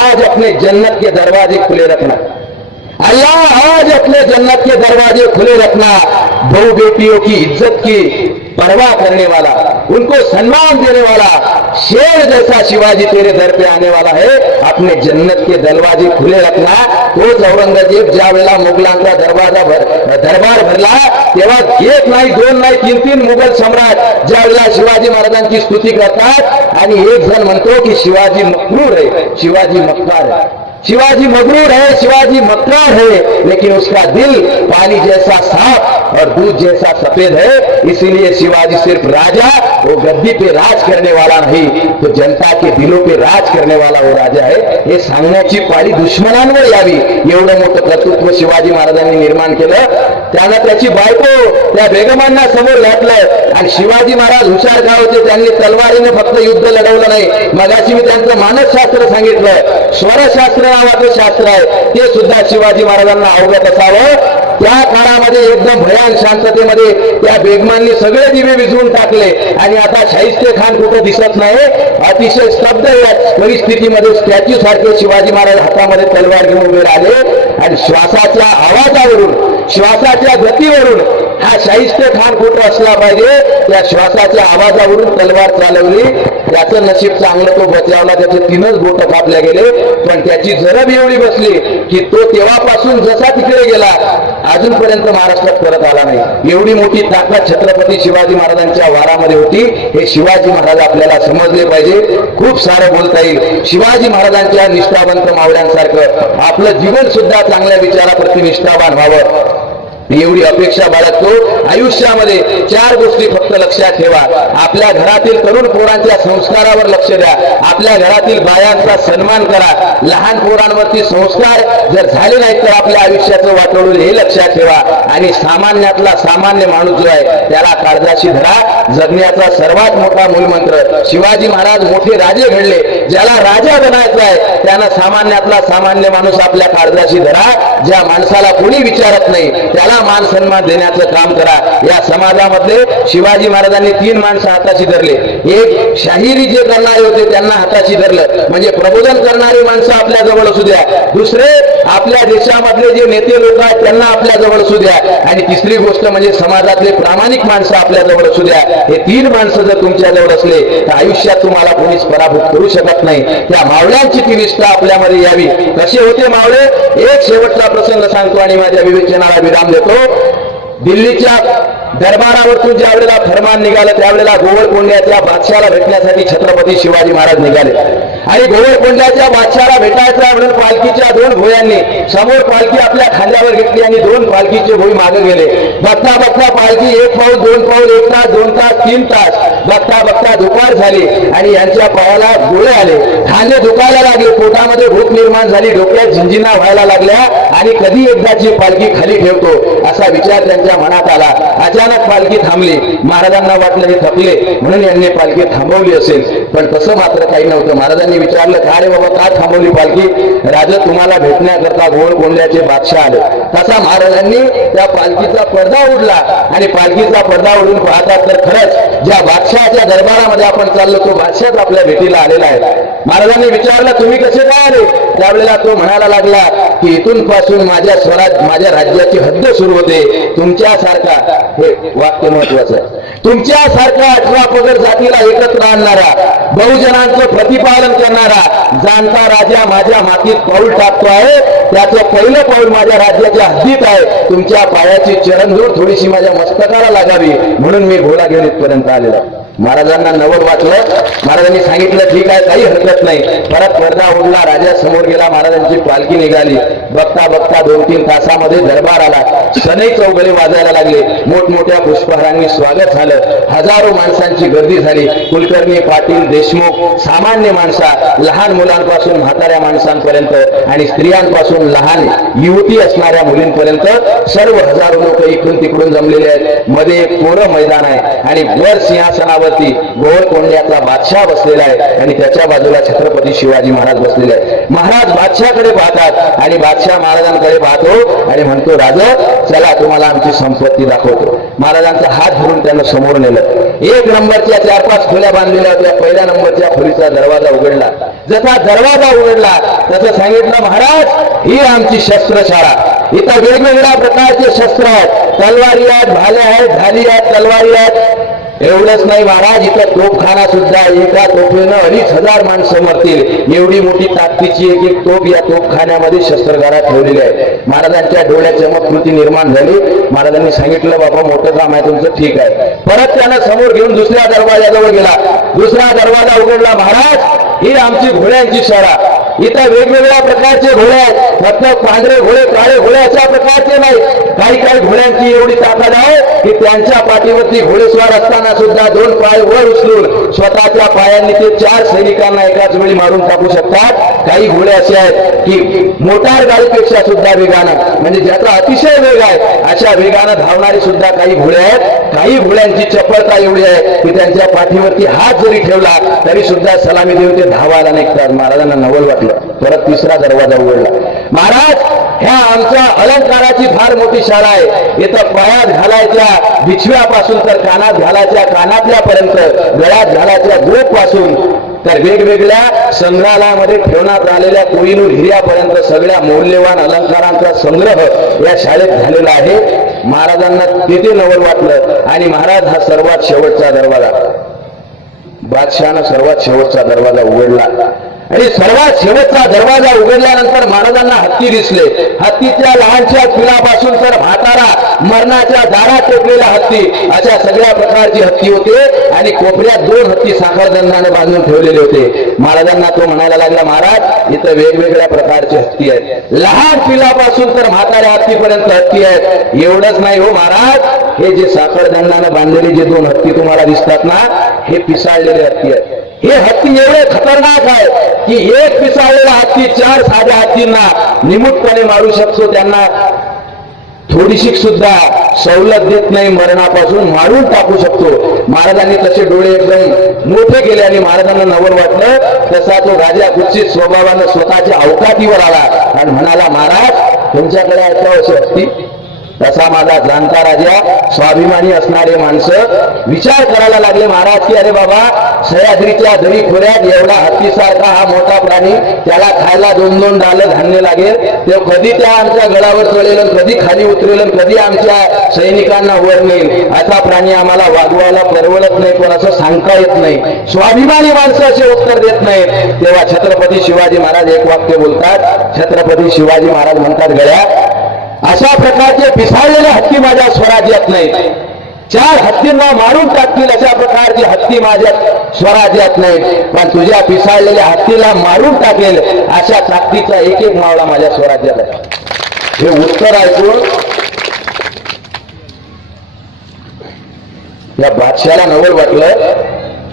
आज अपने जन्नत के दरवाजे खुले रखना, अल्लाह आज अपने जन्नत के दरवाजे खुले रखना. बहु बेटियों की इज्जत की परवाह करने वाला, उनको सम्मान देने वाला, शेर जैसा शिवाजी तेरे दर पे आने वाला है, अपने जन्नत के दरवाजे खुले रखना. तोच औरंगजेब ज्या वेळेला मुघलांचा दरबार भरला तेव्हा 1 नाही 2 नाही 3 मुघल सम्राट ज्या वेळेला शिवाजी महाराजांची स्तुती करतात आणि एक जण म्हणतो की शिवाजी मकरूर है, शिवाजी मक्कार है, शिवाजी मगरूर है, शिवाजी मक्कार है, लेकिन उसका दिल पानी जैसा साफ और दूध जैसा सफेद है. इसीलिए शिवाजी सिर्फ राजा, वो गद्दी पे राज करने वाला नहीं, तो जनता के दिलों पे राज करने वाला वो राजा है. हे सांगण्याची पाळी दुश्मनांवर यावी एवढं मोठं कर्तृत्व शिवाजी महाराजांनी निर्माण केलं. त्यानं त्याची बायको त्या बेगमांना समोर घातलं आणि शिवाजी महाराज हुशार का होते, त्यांनी तलवारीने फक्त युद्ध लढवलं नाही. मगाशी मी त्यांचं मानसशास्त्र सांगितलं, स्वरशास्त्र नावाचं शास्त्र आहे ते सुद्धा शिवाजी महाराजांना अवगत असावं. त्या काळामध्ये एकदम भयान शांततेमध्ये त्या बेगमांनी सगळे दिवे विझवून टाकले आणि आता शाहिस्ते खान कुठं दिसत नाही. अतिशय स्तब्ध या परिस्थितीमध्ये स्टॅच्यू सारखे शिवाजी महाराज हातामध्ये तलवार घेऊन उभे राहिले आणि श्वासाच्या आवाजावरून, श्वासाच्या गतीवरून हा शाहिस्ते खान कुठं असला पाहिजे त्या श्वासाच्या आवाजावरून तलवार चालवली. त्याचं नशीब चांगलं, तो बचावला, त्याचे 3च बोट कापले गेले. पण त्याची जरब एवढी बसली की तो तेव्हापासून जसा तिकडे गेला अजूनपर्यंत महाराष्ट्रात परत आला नाही. एवढी मोठी ताकद छत्रपती शिवाजी महाराजांच्या वारामध्ये होती. हे शिवाजी महाराज आपल्याला समजले पाहिजे. खूप सारं बोलता येईल शिवाजी महाराजांच्या निष्ठावंत मावळ्यांसारखं आपलं जीवन सुद्धा चांगल्या विचाराप्रती निष्ठावान व्हावं. एवढी अपेक्षा बाळगतो. आयुष्यामध्ये 4 गोष्टी फक्त लक्षात ठेवा. आपल्या घरातील तरुण पोरांच्या संस्कारावर लक्ष द्या. आपल्या घरातील बायांचा सन्मान करा. लहान पोरांवरती संस्कार जर झाले नाहीत तर आपल्या आयुष्याचं वाटोळं हे लक्षात ठेवा. आणि सामान्यातला सामान्य माणूस जो आहे त्याला काळजाशी धरा. जगण्याचा सर्वात मोठा मूलमंत्र. शिवाजी महाराज मोठे राजे घडले. ज्याला राजा बनायचं आहे त्यानं सामान्यातला सामान्य माणूस आपल्या काळजाशी धरा. ज्या माणसाला कोणी विचारत नाही त्याला मान सन्मान देण्याचं काम करा. या समाजामध्ये शिवाजी महाराजांनी 3 माणसं हाताशी धरले. एक शाहिरी जे करणारे होते त्यांना हाताशी धरलं, म्हणजे प्रबोधन करणारी माणसं आपल्या जवळ असू द्या. दुसरे आपल्या देशामधले जे नेते लोक आहेत त्यांना आपल्या जवळ असू द्या. आणि तिसरी गोष्ट म्हणजे समाजातले प्रामाणिक माणसं आपल्या जवळ असू द्या. हे 3 माणसं जर तुमच्या जवळ असले तर आयुष्यात तुम्हाला कोणीच पराभूत करू शकत नाही. त्या मावळ्यांची ती निष्ठा आपल्यामध्ये यावी. कसे होते मावळे? एक शेवटचा प्रसंग सांगतो आणि माझ्या विवेचनाला विराम देतो. दिल्लीच्या दरबारावरतून ज्या वेळेला फरमान निघालं त्यावेळेला गोवळकोंड्याच्या बादशाला भेटण्यासाठी छत्रपती शिवाजी महाराज निघाले. आणि गोवळकोंड्याच्या बादशाला भेटायचा म्हणून पालखीच्या 2 भोयांनी समोर पालखी आपल्या खांद्यावर घेतली आणि 2 पालखीचे भोई मागे गेले. बघता बघता पालखी 1 पाऊल 2 पाऊल 1 तास 2 तास 3 तास बघता बघता दुपार झाली आणि यांच्या पायाला गोळे आले. खांदे दुखायला लागले. पोटामध्ये भूक निर्माण झाली. डोक्यात झिंजिना व्हायला लागल्या आणि कधी एकदाची पालखी खाली ठेवतो असा विचार त्यांच्या मनात आला. अचानक पालखी थांबली. महाराजांना वाटलं हे थकले म्हणून यांनी पालखी थांबवली असेल, पण तसं मात्र काही नव्हतं. महाराजांनी विचारलं का रे बाबा का थांबवली पालखी? राजा तुम्हाला भेटण्याकरता गोवळकोंड्याचे बादशाह आले. तसा महाराजांनी त्या पालखीचा पडदा उडला आणि पालखीचा पडदा उडून पाहतात तर खरंच ज्या बादशाहाच्या दरबारामध्ये आपण चाललो तो बादशाह आपल्या भेटीला आलेला आहे. महाराजांनी विचारलं तुम्ही कसे काय आले? त्यावेळेला तो म्हणायला लागला की इथून पासून माझ्या राज्याची हद्द सुरू होते. तुमच्यासारखा, हे वाक्य महत्वाचं आहे, तुमच्यासारखा 18 पगड जातीला एकत्र आणणारा, बहुजनांचं प्रतिपालन करणारा जाणता राजा माझ्या मातीत पाऊल टाकतो आहे. त्याचं पहिलं पाऊल माझ्या राज्याच्या हद्दीत आहे. तुमच्या पायाची चरणधूळ थोडीशी माझ्या मस्तकाला लागावी म्हणून मी घोडा घेऊन इथपर्यंत आलेला. महाराजांना नवल वाटलं. महाराजांनी सांगितलं ठीक आहे काही हरकत नाही. परत पडदा उडला. राजा समोर गेला. महाराजांची पालखी निघाली. बघता बघता 2-3 तासामध्ये दरबार आला. सनई चौघडे वाजायला लागले. मोठमोठ्या पुष्पहारांनी स्वागत झालं. हजारो माणसांची गर्दी झाली. कुलकर्णी, पाटील, देशमुख, सामान्य माणसा, लहान मुलांपासून म्हाताऱ्या माणसांपर्यंत आणि स्त्रियांपासून लहान युवती असणाऱ्या मुलींपर्यंत सर्व हजारो लोक इकडून तिकडून जमलेले आहेत. मध्ये एक कोरं मैदान आहे आणि वर सिंहासनावरती गोवळकोंड्याचा बादशाह बसलेला आहे आणि त्याच्या बाजूला छत्रपती शिवाजी महाराज बसलेले आहेत. महाराज बादशाहकडे पाहतात आणि बादशाह महाराजांकडे पाहतो आणि म्हणतो राजा चला तुम्हाला आमची संपत्ती दाखवतो. महाराजांचा हात धरून त्यांना समोर नेलं. 1 नंबरच्या 4-5 खोल्या बांधलेल्या होत्या. पहिल्या नंबरच्या खोलीचा दरवाजा उघडला. जसा दरवाजा उघडला तसं सांगितलं महाराज ही आमची शस्त्रशाळा. इथं वेगवेगळ्या प्रकारचे शस्त्र आहेत. तलवारी आहेत, भाले आहेत, ढाली आहेत, तलवारी आहेत. एवढंच नाही महाराज इथं तोफखाना सुद्धा. एका तोफेनं 2,500 माणसं मरतील एवढी मोठी ताकदीची एक तोफ या तोफखान्यामध्ये शस्त्रगारात ठेवलेली आहे. महाराजांच्या डोळ्यात चमत्कृती निर्माण झाली. महाराजांनी सांगितलं बाबा मोठं काम आहे तुमचं, ठीक आहे. परत त्यानं समोर घेऊन दुसऱ्या दरवाजाजवळ गेला. दुसरा दरवाजा उघडला. महाराज ही आमची घोड्यांची शाळा. इथं वेगवेगळ्या प्रकारचे घोडे आहेत. फक्त पांढरे घोडे, काळे घोडे अशा प्रकारचे नाही. काही घोड्यांची एवढी ताकद आहे की त्यांच्या पाठीवरती घोडेस्वार असताना सुद्धा 2 पाय वर उचलून स्वतःच्या पायांनी ते 4 सैनिकांना एकाच वेळी मारून टाकू शकतात. काही घोडे असे आहेत की मोटार गाडीपेक्षा सुद्धा वेगानं, म्हणजे ज्याचा अतिशय वेग आहे अशा वेगानं धावणारे सुद्धा काही घोडे आहेत. काही घोड्यांची चपळता एवढी आहे की त्यांच्या पाठीवरती हात जरी ठेवला तरी सुद्धा सलामी देऊन ते धावायला निघतात. महाराजांना नवल वाटलं. परत तिसरा दरवाजा उघडला. महाराज ह्या आमच्या अलंकाराची फार मोठी शाळा आहे. इथं पायात घालायच्या बिछव्यापासून तर कानात घालायच्या कानातल्यापर्यंत, गळ्यात घालायच्या गोपासून तर वेगवेगळ्या संग्रहालयामध्ये ठेवण्यात आलेल्या कोहिनूर हिऱ्यापर्यंत सगळ्या मौल्यवान अलंकारांचा संग्रह या शाळेत झालेला आहे. महाराजांना तिथे नवल वाटलं आणि महाराज हा सर्वात शेवटचा दरवाजा, बादशहानं सर्वात शेवटचा दरवाजा उघडला आणि सर्वात शेवटचा दरवाजा उघडल्यानंतर महाराजांना हत्ती दिसले. हत्तीच्या लहानच्या पिलापासून तर म्हातारा मरणाच्या दारात टेकलेला हत्ती, अशा सगळ्या प्रकारची हत्ती होते. आणि कोपऱ्यात 2 हत्ती साखरदंडाने बांधून ठेवलेले होते. महाराजांना तो म्हणायला लागला, महाराज इथं वेगवेगळ्या प्रकारचे हत्ती आहेत, लहान पिलापासून तर म्हाताऱ्या हत्तीपर्यंत हत्ती आहेत. एवढंच नाही हो महाराज, हे जे साखरदंडाने बांधलेले जे 2 हत्ती तुम्हाला दिसतात ना, हे पिसाळलेले हत्ती आहेत. हे हत्ती एवढे खतरनाक आहे की एक पिसाळलेला हत्ती 4 साध्या हत्तींना निमुटपणे मारू शकतो. त्यांना थोडीशी सुद्धा सवलत देत नाही, मरणापासून मारून टाकू शकतो. महाराजांनी तसे डोळे एकदम मोठे केले आणि महाराजांना नवल वाटलं. तसा तो राजा कुत्सित स्वभावानं स्वतःच्या अवकातीवर आला आणि म्हणाला, महाराज तुमच्याकडे अशी हत्ती? तसा माझा जाणता राजा, स्वाभिमानी असणारे माणसं विचार करायला लागले महाराज की अरे बाबा, सह्याद्रीच्या दरी खोऱ्यात एवढा हत्तीसारखा हा मोठा प्राणी, त्याला खायला 2-2 डाल धान्य लागेल, ते कधी त्या आमच्या गडावर चढेल, कधी खाली उतरेल, कधी आमच्या सैनिकांना वर नेईल. असा प्राणी आम्हाला वागवायला परवडत नाही, पण असं सांगता येत नाही. स्वाभिमानी माणसं असे उत्तर देत नाहीत. तेव्हा छत्रपती शिवाजी महाराज एक वाक्य बोलतात. छत्रपती शिवाजी महाराज म्हणतात, गड्या अशा प्रकारचे पिसाळलेले हत्ती माझ्या स्वराज्यात नाहीत. 4 हत्तींना मारून टाकतील अशा प्रकारची हत्ती माझ्या स्वराज्यात नाहीत, पण तुझ्या पिसाळलेल्या हत्तीला मारून टाकेल अशा ताकदीचा एक मावळा माझ्या स्वराज्यात आहे. हे उत्तर ऐकून या बादशाला नवल वाटलं.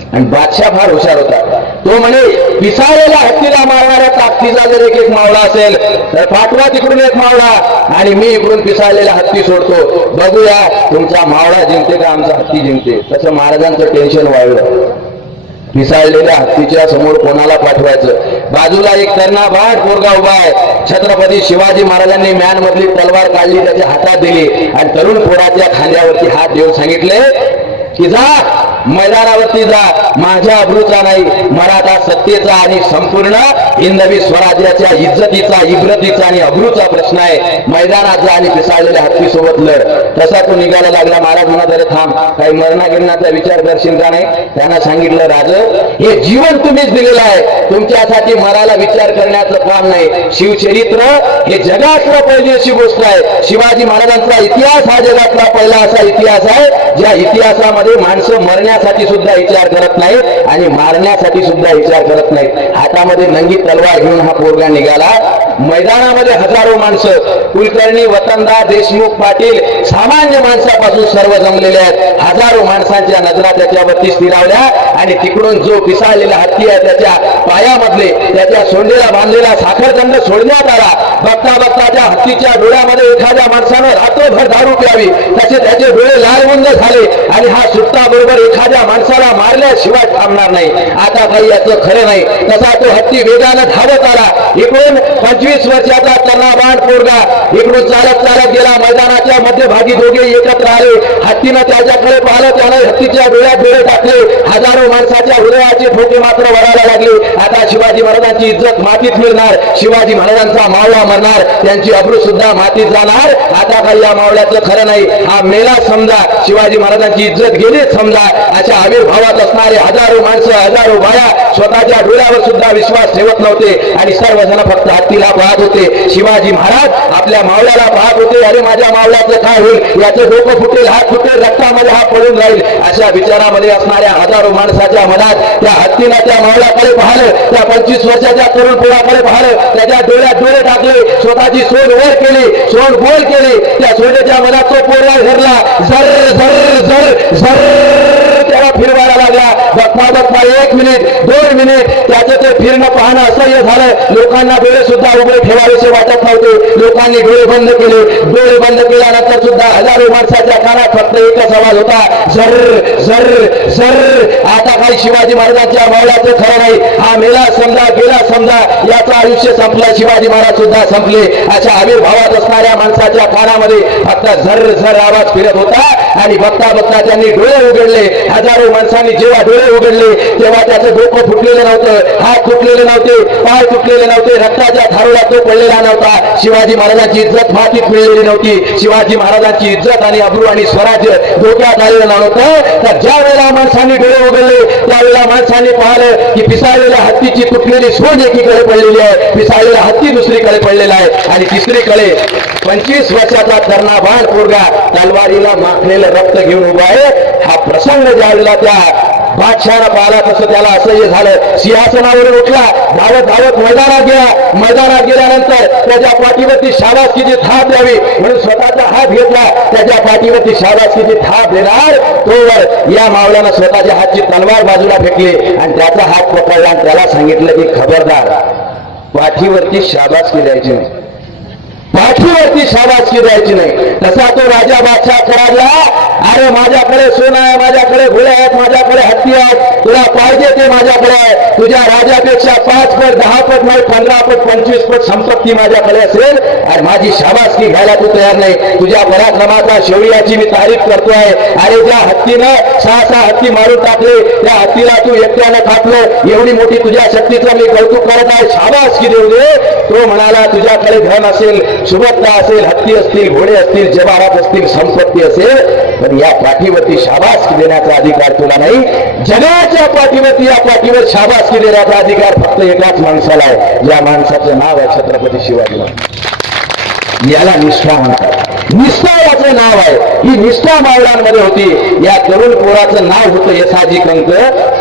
आणि बादशाह फार हुशार होता. तो म्हणे, पिसाळलेल्या हत्तीला मारणाऱ्या ताकदीचा जर एक मावळा असेल तर पाठवा तिकडून एक मावळा आणि मी इकडून पिसाळलेला हत्ती सोडतो, बघूया तुमचा मावळा जिंकते का आमचा हत्ती जिंकते. तसं महाराजांचं टेन्शन वाढलं. पिसाळलेल्या हत्तीच्या समोर कोणाला पाठवायचं? बाजूला एक तरुणाबाळ पोरगा उभा आहे. छत्रपती शिवाजी महाराजांनी म्यान मधली तलवार काढली, त्याच्या हातात दिली आणि तरुण पोराच्या खांद्यावरती हात देऊन सांगितले की जा मैदानावरती जा, माझ्या अब्रूचा नाही, मराठा सत्तेचा आणि संपूर्ण हिंदवी स्वराज्याच्या इज्जतीचा, इब्रतीचा आणि अब्रूचा प्रश्न आहे. मैदानात जा आणि पिसाळलेल्या हत्ती सोबत लढ. तसा तो निघायला लागला. महाराज म्हणत, अरे थांब, काही मरणागिरणाचा विचार करशील का नाही? त्यांना सांगितलं, राज हे जीवन तुम्हीच दिलेलं आहे, तुमच्यासाठी मराला विचार करण्याचं काम नाही. शिवचरित्र हे जगातला पहिली अशी गोष्ट आहे. शिवाजी महाराजांचा इतिहास हा जगातला पहिला असा इतिहास आहे ज्या इतिहासामध्ये माणसं मरण्यासाठी सुद्धा विचार करत नाहीत आणि मारण्यासाठी सुद्धा विचार करत नाहीत. हातामध्ये नंगी तलवार घेऊन हा पोरगा निघाला. मैदानामध्ये हजारो माणसं, कुलकर्णी, वतनदार, देशमुख, पाटील, सामान्य माणसापासून सर्व जमलेले आहेत. हजारो माणसांच्या नजरा त्याच्यावरती स्थिरावल्या आणि तिकडून जो पिसाळलेला हत्ती आहे त्याच्या पायामधले, त्याच्या सोंडेला बांधलेला साखरदंड सोडण्यात आला. बघता बघता त्या हत्तीच्या डोळ्यामध्ये एखाद्या माणसानं रात्रभर दारू प्यावी तसे त्याचे डोळे लालबुंद झाले आणि हा सुट्टा बरोबर एखाद्या माणसाला मारल्याशिवाय थांबणार नाही. आता काही याचं खरं नाही. तसा तो हत्ती वेगानं धावत आला. इकडून 25 वर्षाचा तरुणाबाळ पोरगा इकडून चालत चालत गेला. मैदानाच्या मध्यभागी दोघे एकत्र आले. हत्तीनं त्याच्याकडे पाहिलं, त्याने हत्तीच्या डोळ्यात डोळे टाकले. हजारो माणसाच्या हृदयाचे ठोके मात्र वळायला लागले. आता शिवाजी महाराजांची इज्जत मातीत मिळणार, शिवाजी महाराजांचा मावळा मरणार, त्यांची अब्रू सुद्धा मातीत जाणार. आता काही या मावळ्याचं खरं नाही, हा मेला समजा, शिवाजी महाराजांची इज्जत गेलीच समजा. अशा आविर्भावात असणारे हजारो माणसं, हजारो बाया स्वतःच्या डोळ्यावर सुद्धा विश्वास ठेवत नव्हते आणि सर्वजण फक्त हत्तीला पाहत होते. शिवाजी महाराज आपल्या मावळ्याला पाहत होते. अरे माझ्या मावळ्याचं काय होईल? याचं डोकं फुटेल, हात फुटेल, रक्तामध्ये हा पडून राहील. अशा विचारामध्ये असणाऱ्या हजारो माणसाच्या मनात त्या हत्तीला त्या मावळ्याकडे पाहिलं, त्या 25 वर्षाच्या तरुण पोराकडे पाहिलं, त्याच्या डोळ्यात डोळे टाकले, स्वतःची सोड वर केली, सोड गोल केली. त्या सोडेच्या मनात तो पोरगा घरला. झर झर झर झर त्याला फिरवायला लागला. बघता बघता 1 मिनिट 2 मिनिट त्याचं ते फिरणं पाहणं असह्य झालं. लोकांना डोळे सुद्धा उघडे ठेवावेसे वाटत नव्हते. लोकांनी डोळे बंद केले. डोळे बंद केल्यानंतर सुद्धा हजारो माणसाच्या कानात फक्त एकच आवाज होता, झर झर झर. आता काही शिवाजी महाराजांच्या मावळ्याचं खरं नाही, हा मेला समजा, गेला समजा, याचं आयुष्य संपलं, शिवाजी महाराज सुद्धा संपले. अशा आविर्भावात असणाऱ्या माणसाच्या कानामध्ये फक्त झर झर आवाज फिरत होता आणि बघता बघता त्यांनी डोळे उघडले. हजारो माणसांनी जेव्हा डोळे उघडले तेव्हा त्याचं डोकं फुटलेलं नव्हतं, हात तुटलेले नव्हते, पाय तुटलेले नव्हते, रक्ताच्या थारोळा तो पडलेला नव्हता. शिवाजी महाराजांची इज्जत मातीत मिळलेली नव्हती. शिवाजी महाराजांची इज्जत आणि अब्रू आणि स्वराज्य डोक्यात आलेलं नव्हतं. तर ज्या वेळेला माणसांनी डोळे उघडले त्यावेळेला माणसांनी पाहिलं की पिसाळलेल्या हत्तीची तुटलेली सोंड एकीकडे पडलेली आहे, पिसाळलेला हत्ती दुसरीकडे पडलेला आहे आणि तिसरीकडे 25 वर्षाचा कर्णाबाण पोरगा तलवारीला माखलेलं रक्त घेऊन उभा आहे. हा प्रसंग ज्यावेळेला त्या बादशाहानं पाहिला तसं त्याला असह्य झालं. सिंहासनावरून उठला, धावत धावत मैदानात गेला. मैदानात गेल्यानंतर त्याच्या पाठीवरती शाबासकीची थाप द्यावी म्हणून स्वतःचा हात घेतला. त्याच्या पाठीवरती शाबासकीची थाप देणार तोवर या मावळ्यानं स्वतःच्या हातची तलवार बाजूला फेकली आणि त्याचा हात पकडला आणि त्याला सांगितलं की खबरदार, पाठीवरती शाबासकी द्यायची नाही, पाठीवरती शाबासकी द्यायची नाही. तसा तो राजा बादशाह कराडला, अरे माझ्याकडे सोनं आहे, माझ्याकडे घोडे आहेत, माझ्याकडे हत्ती आहेत, तुला पाहिजे ते माझ्याकडे आहे. तुझ्या राजापेक्षा 5 पट 10 पट नाही 15 पट 25 पट संपत्ती माझ्याकडे असेल आणि माझी शाबासकी घ्यायला तू तयार नाही. तुझ्या पराक्रमाचा शौर्याची मी तारीफ करतोय. अरे ज्या हत्तीनं 6 हत्ती मारून टाकले त्या हत्तीला तू एकट्यानं कापलं, एवढी मोठी तुझ्या शक्तीचं मी कौतुक करत आहे, शाबासकी देऊ दे. तो म्हणाला तुझ्याकडे धन असेल, सुबत्ता असेल, हत्ती असतील, घोडे असतील, जवारात असतील, संपत्ती असेल, पण या पाठीवरती शाबासकी देण्याचा अधिकार तुला नाही. जगाच्या पाठीवरती या पाठीवर शाबासकी देण्याचा अधिकार फक्त एकाच माणसाला आहे, ज्या माणसाचं नाव आहे छत्रपती शिवाजी महाराज. याला निष्ठा म्हणतात. निष्ठा याचं नाव आहे. ही निष्ठा मावळ्यांमध्ये होती. या तरुण पोराचं नाव होतं यसाजी कंक.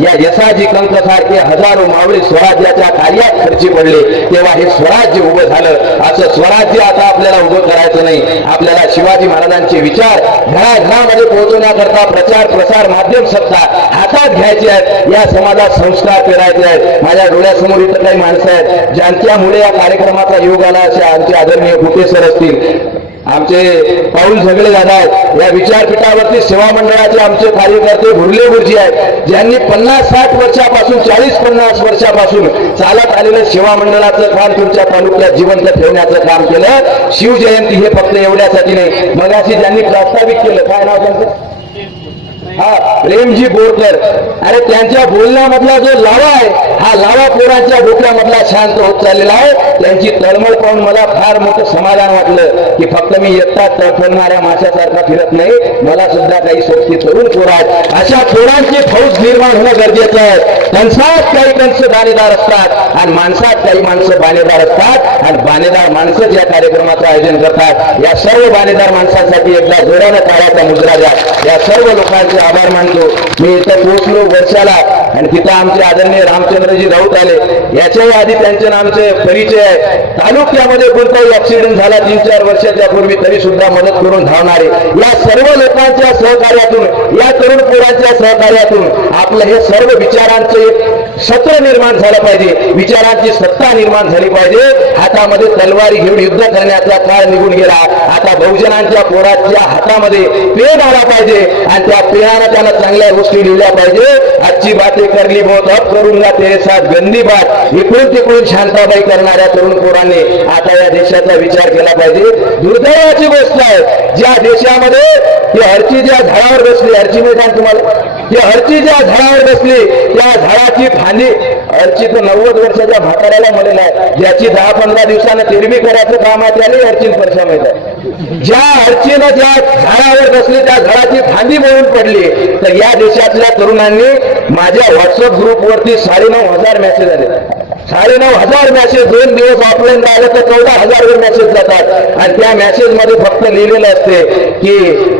या यसाजी कंक सारखे हजारो मावळे स्वराज्याच्या कार्यात खर्ची पडले तेव्हा हे स्वराज्य उभं झालं. असं स्वराज्य आता आपल्याला उभं करायचं नाही. आपल्याला शिवाजी महाराजांचे विचार घराघरामध्ये पोहोचवण्याकरता प्रचार प्रसार माध्यम सत्ता हातात घ्यायचे आहेत. या समाजात संस्कार पेरायचे आहेत. माझ्या डोळ्यासमोर इथं काही माणसं आहेत ज्यांच्यामुळे या कार्यक्रमाचा योग आला. असे आमचे आदरणीय गुटे सर असतील, आमचे पाऊल झगडे दादा आहेत, या विचारपीठावरती सेवा मंडळाचे आमचे कार्यकर्ते भुरले गुरुजी आहेत, ज्यांनी 50-60 वर्षापासून 40-50 वर्षापासून चालत आलेलं सेवा मंडळाचं काम तुमच्या तालुक्यात जिवंत ठेवण्याचं काम केलं. शिवजयंती हे फक्त एवढ्यासाठी नाही. मगाशी ज्यांनी प्रास्ताविक केलं, काय नाव त्यांचं, प्रेमजी बोरकर, अरे त्यांच्या बोलण्यामधला जो लावा आहे हा लावा पोरांच्या डोक्यामधला शांत होत चाललेला आहे. त्यांची तळमळ पाहून मला फार मोठं समाधान वाटलं की फक्त मी एकटा तळफडणाऱ्या माशासारखा फिरत नाही, मला सुद्धा काही सोबती तरुण पोर आहेत. अशा पोरांची फौज निर्माण होणं गरजेचं आहे. कंसात काही कंस बाणेदार असतात आणि माणसात काही माणसं बाणेदार असतात आणि बाणेदार माणसंच या कार्यक्रमाचं आयोजन करतात. या सर्व बाणेदार माणसांसाठी एकदा जोरानं काळाचा मुजरा द्या. या सर्व लोकांचे आभार मानतो. मी इथं पोहोचलो वर्षाला आणि तिथं आमचे आदरणीय रामचंद्रजी राऊत आले. याच्याही आधी त्यांचे नामचे परिचय आहे. तालुक्यामध्ये कोणताही ऍक्सिडेंट झाला 3-4 वर्षाच्या पूर्वी तरी सुद्धा मदत करून धावणारे या सर्व लोकांच्या सहकार्यातून, या तरुण पोरांच्या सहकार्यातून आपलं हे सर्व विचारांचे सत्र निर्माण झालं पाहिजे, विचारांची सत्ता निर्माण झाली पाहिजे. हातामध्ये तलवारी घेऊन युद्ध करण्याचा काळ निघून गेला. आता बहुजनांच्या पोराच्या हातामध्ये पेन आला पाहिजे आणि त्या पेनानं त्यांना चांगल्या गोष्टी लिहिल्या पाहिजे. आजची बाते करली बहुत अब करूंगा तेरे साथ गंदी बात, इकडून तिकडून शांताबाई करणाऱ्या तरुण पोरांनी आता या देशाचा विचार केला पाहिजे. दुर्दैवाची गोष्ट आहे ज्या देशामध्ये ही हरची ज्या झाडावर बसली, हरची मैदान तुम्हाला, ही हरची ज्या झाडावर बसली त्या झाडाची फांदी, हरची तर 90 वर्षाच्या म्हाताऱ्याला मिळेल आहे, ज्याची 10-15 दिवसानं तेरवी करायचं काम आहे त्याने हरची स्पर्श मिळत आहे. ज्या हरचीनं ज्या झाडावर बसली त्या झाडाची फांदी मोडून पडली. तर या देशातल्या तरुणांनी माझ्या व्हॉट्सअप ग्रुपवरती 9,500 मेसेज आले. 9,500 मेसेज 2 दिवस ऑफलाईन राहिले तर 14,000 वर मेसेज जातात आणि त्या मेसेज मध्ये फक्त लिहिलेलं असते की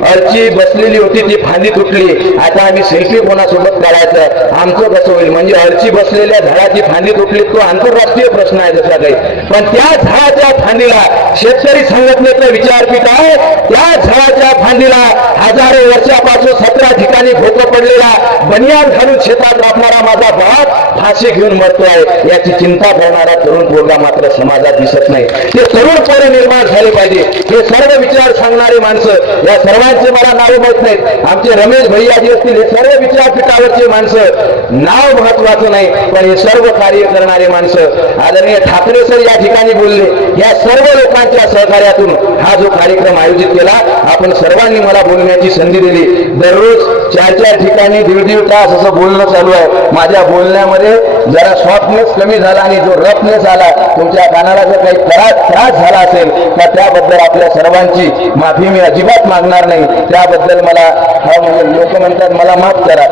अर्ची बसलेली होती ती फांदी तुटली, आता आम्ही सेल्फी कोणासोबत काढायचं, आमचं कसं होईल. म्हणजे अर्ची बसलेल्या झाडाची फांदी तुटली तो आंतरराष्ट्रीय प्रश्न आहे जसा काही, पण त्या झाडाच्या फांदीला शेतकरी संघटनेचं विचारपीठ आहे. त्या झाडाच्या फांदीला हजारो वर्षापासून 17 ठिकाणी भोकं पडलेला बनियान घालून शेतात राबणारा माझा बाप फाशी घेऊन मरतोय. याची चिंता करणारा तरुण पोरगा मात्र समाजात दिसत नाही. ते तरुण पोरं निर्माण झाले पाहिजे. हे सर्व विचार सांगणारे माणसं, या सर्वांचे मला नाव माहित नाहीत, आमचे रमेश भैयाजी असतील, हे सर्व विचारपीठावरचे माणसं, नाव महत्वाचं नाही पण हे सर्व कार्य करणारे माणसं आदरणीय ठाकरे सर या ठिकाणी बोलले. या सर्व लोकांच्या सहकार्यातून हा जो कार्यक्रम आयोजित केला, आपण सर्वांनी मला बोलण्याची संधी दिली. दररोज 4-4 ठिकाणी 1.5 तास असं बोलणं चालू आहे. माझ्या बोलण्यामध्ये जरा सॉफ्टनेस कमी झाला आणि जो रफनेस आला, तुमच्या कानाला जर काही त्रास झाला असेल तर त्याबद्दल आपल्या सर्वांची माफी मी अजिबात मागणार नाही. त्याबद्दल मला लोक म्हणतात मला माफ करा.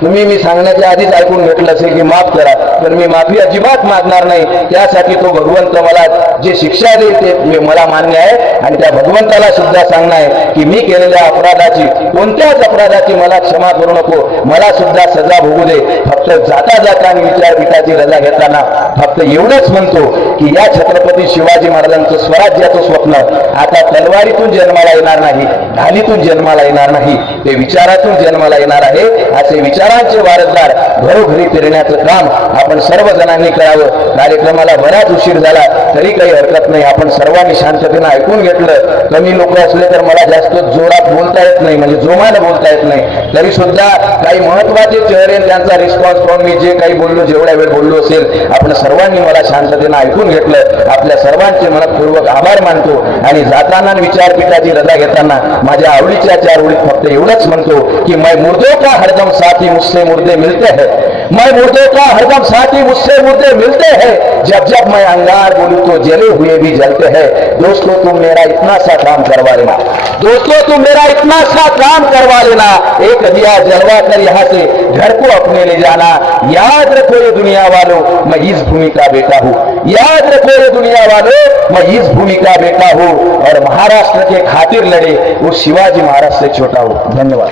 तुम्ही मी सांगण्याच्या आधीच ऐकून घेतलं असेल की माफ करा, तर मी माफी अजिबात मागणार नाही. त्यासाठी तो भगवंत मला जे शिक्षा देईल ते मला मान्य आहे आणि त्या भगवंताला सुद्धा सांगणं आहे की मी केलेल्या अपराधाची, कोणत्याच अपराधाची मला क्षमा करू नको, मला सुद्धा सजा भोगू दे. फक्त जाता जाता आणि विचारपीठाची रजा घेताना फक्त एवढंच म्हणतो की या छत्रपती शिवाजी महाराजांचं स्वराज्याचं स्वप्न आता तलवारीतून जन्माला येणार नाही, ढालीतून जन्माला येणार नाही, ते विचारातून जन्माला येणार आहे. असे विचारांचे वारसदार घरोघरी फिरण्याचं काम आपण सर्वजणांनी करावं. कार्यक्रमाला बराच उशीर झाला तरी काही हरकत नाही, आपण सर्वांनी शांततेनं ऐकून घेतलं. कमी लोक असले तर मला जास्त जोरात बोलता येत नाही, म्हणजे जोमानं बोलता येत नाही, तरी सुद्धा काही महत्वाचे चेहरे त्यांचा रिस्पॉन्स पाहून मी जे काही बोललो, जेवढ्या वेळ बोललो असेल, आपण सर्वांनी मला शांततेनं ऐकून घेतलं. आपल्या सर्वांचे मनपूर्वक आभार मानतो आणि जाताना विचारपीठाची रजा घेताना माझ्या आवडीच्या 4 ओळीत फक्त एवढंच म्हणतो की मैं मुर्दों का हरदम साथी मुझसे मुर्दे मिलते हैं, मैं मुर्दों का हरदम साथी मुझसे मुर्दे मिलते हैं, जब जब मैं अंगार बोलूं तो जले हुए भी जलते हैं. दोस्तों तुम मेरा इतना सा काम करवा लेना, दोस्तों तुम मेरा इतना सा काम करवा लेना, एक दिया जलवा कर यहाँ से घर को अपने ले जाना. याद रखो ये दुनिया वालों, मैं इस भूमि का बेटा हूँ, याद रखो ये दुनिया वालों, मैं इस भूमि का बेटा हूँ और महाराष्ट्र के खातिर लड़े वो शिवाजी महाराज से छोटा हूँ. धन्यवाद.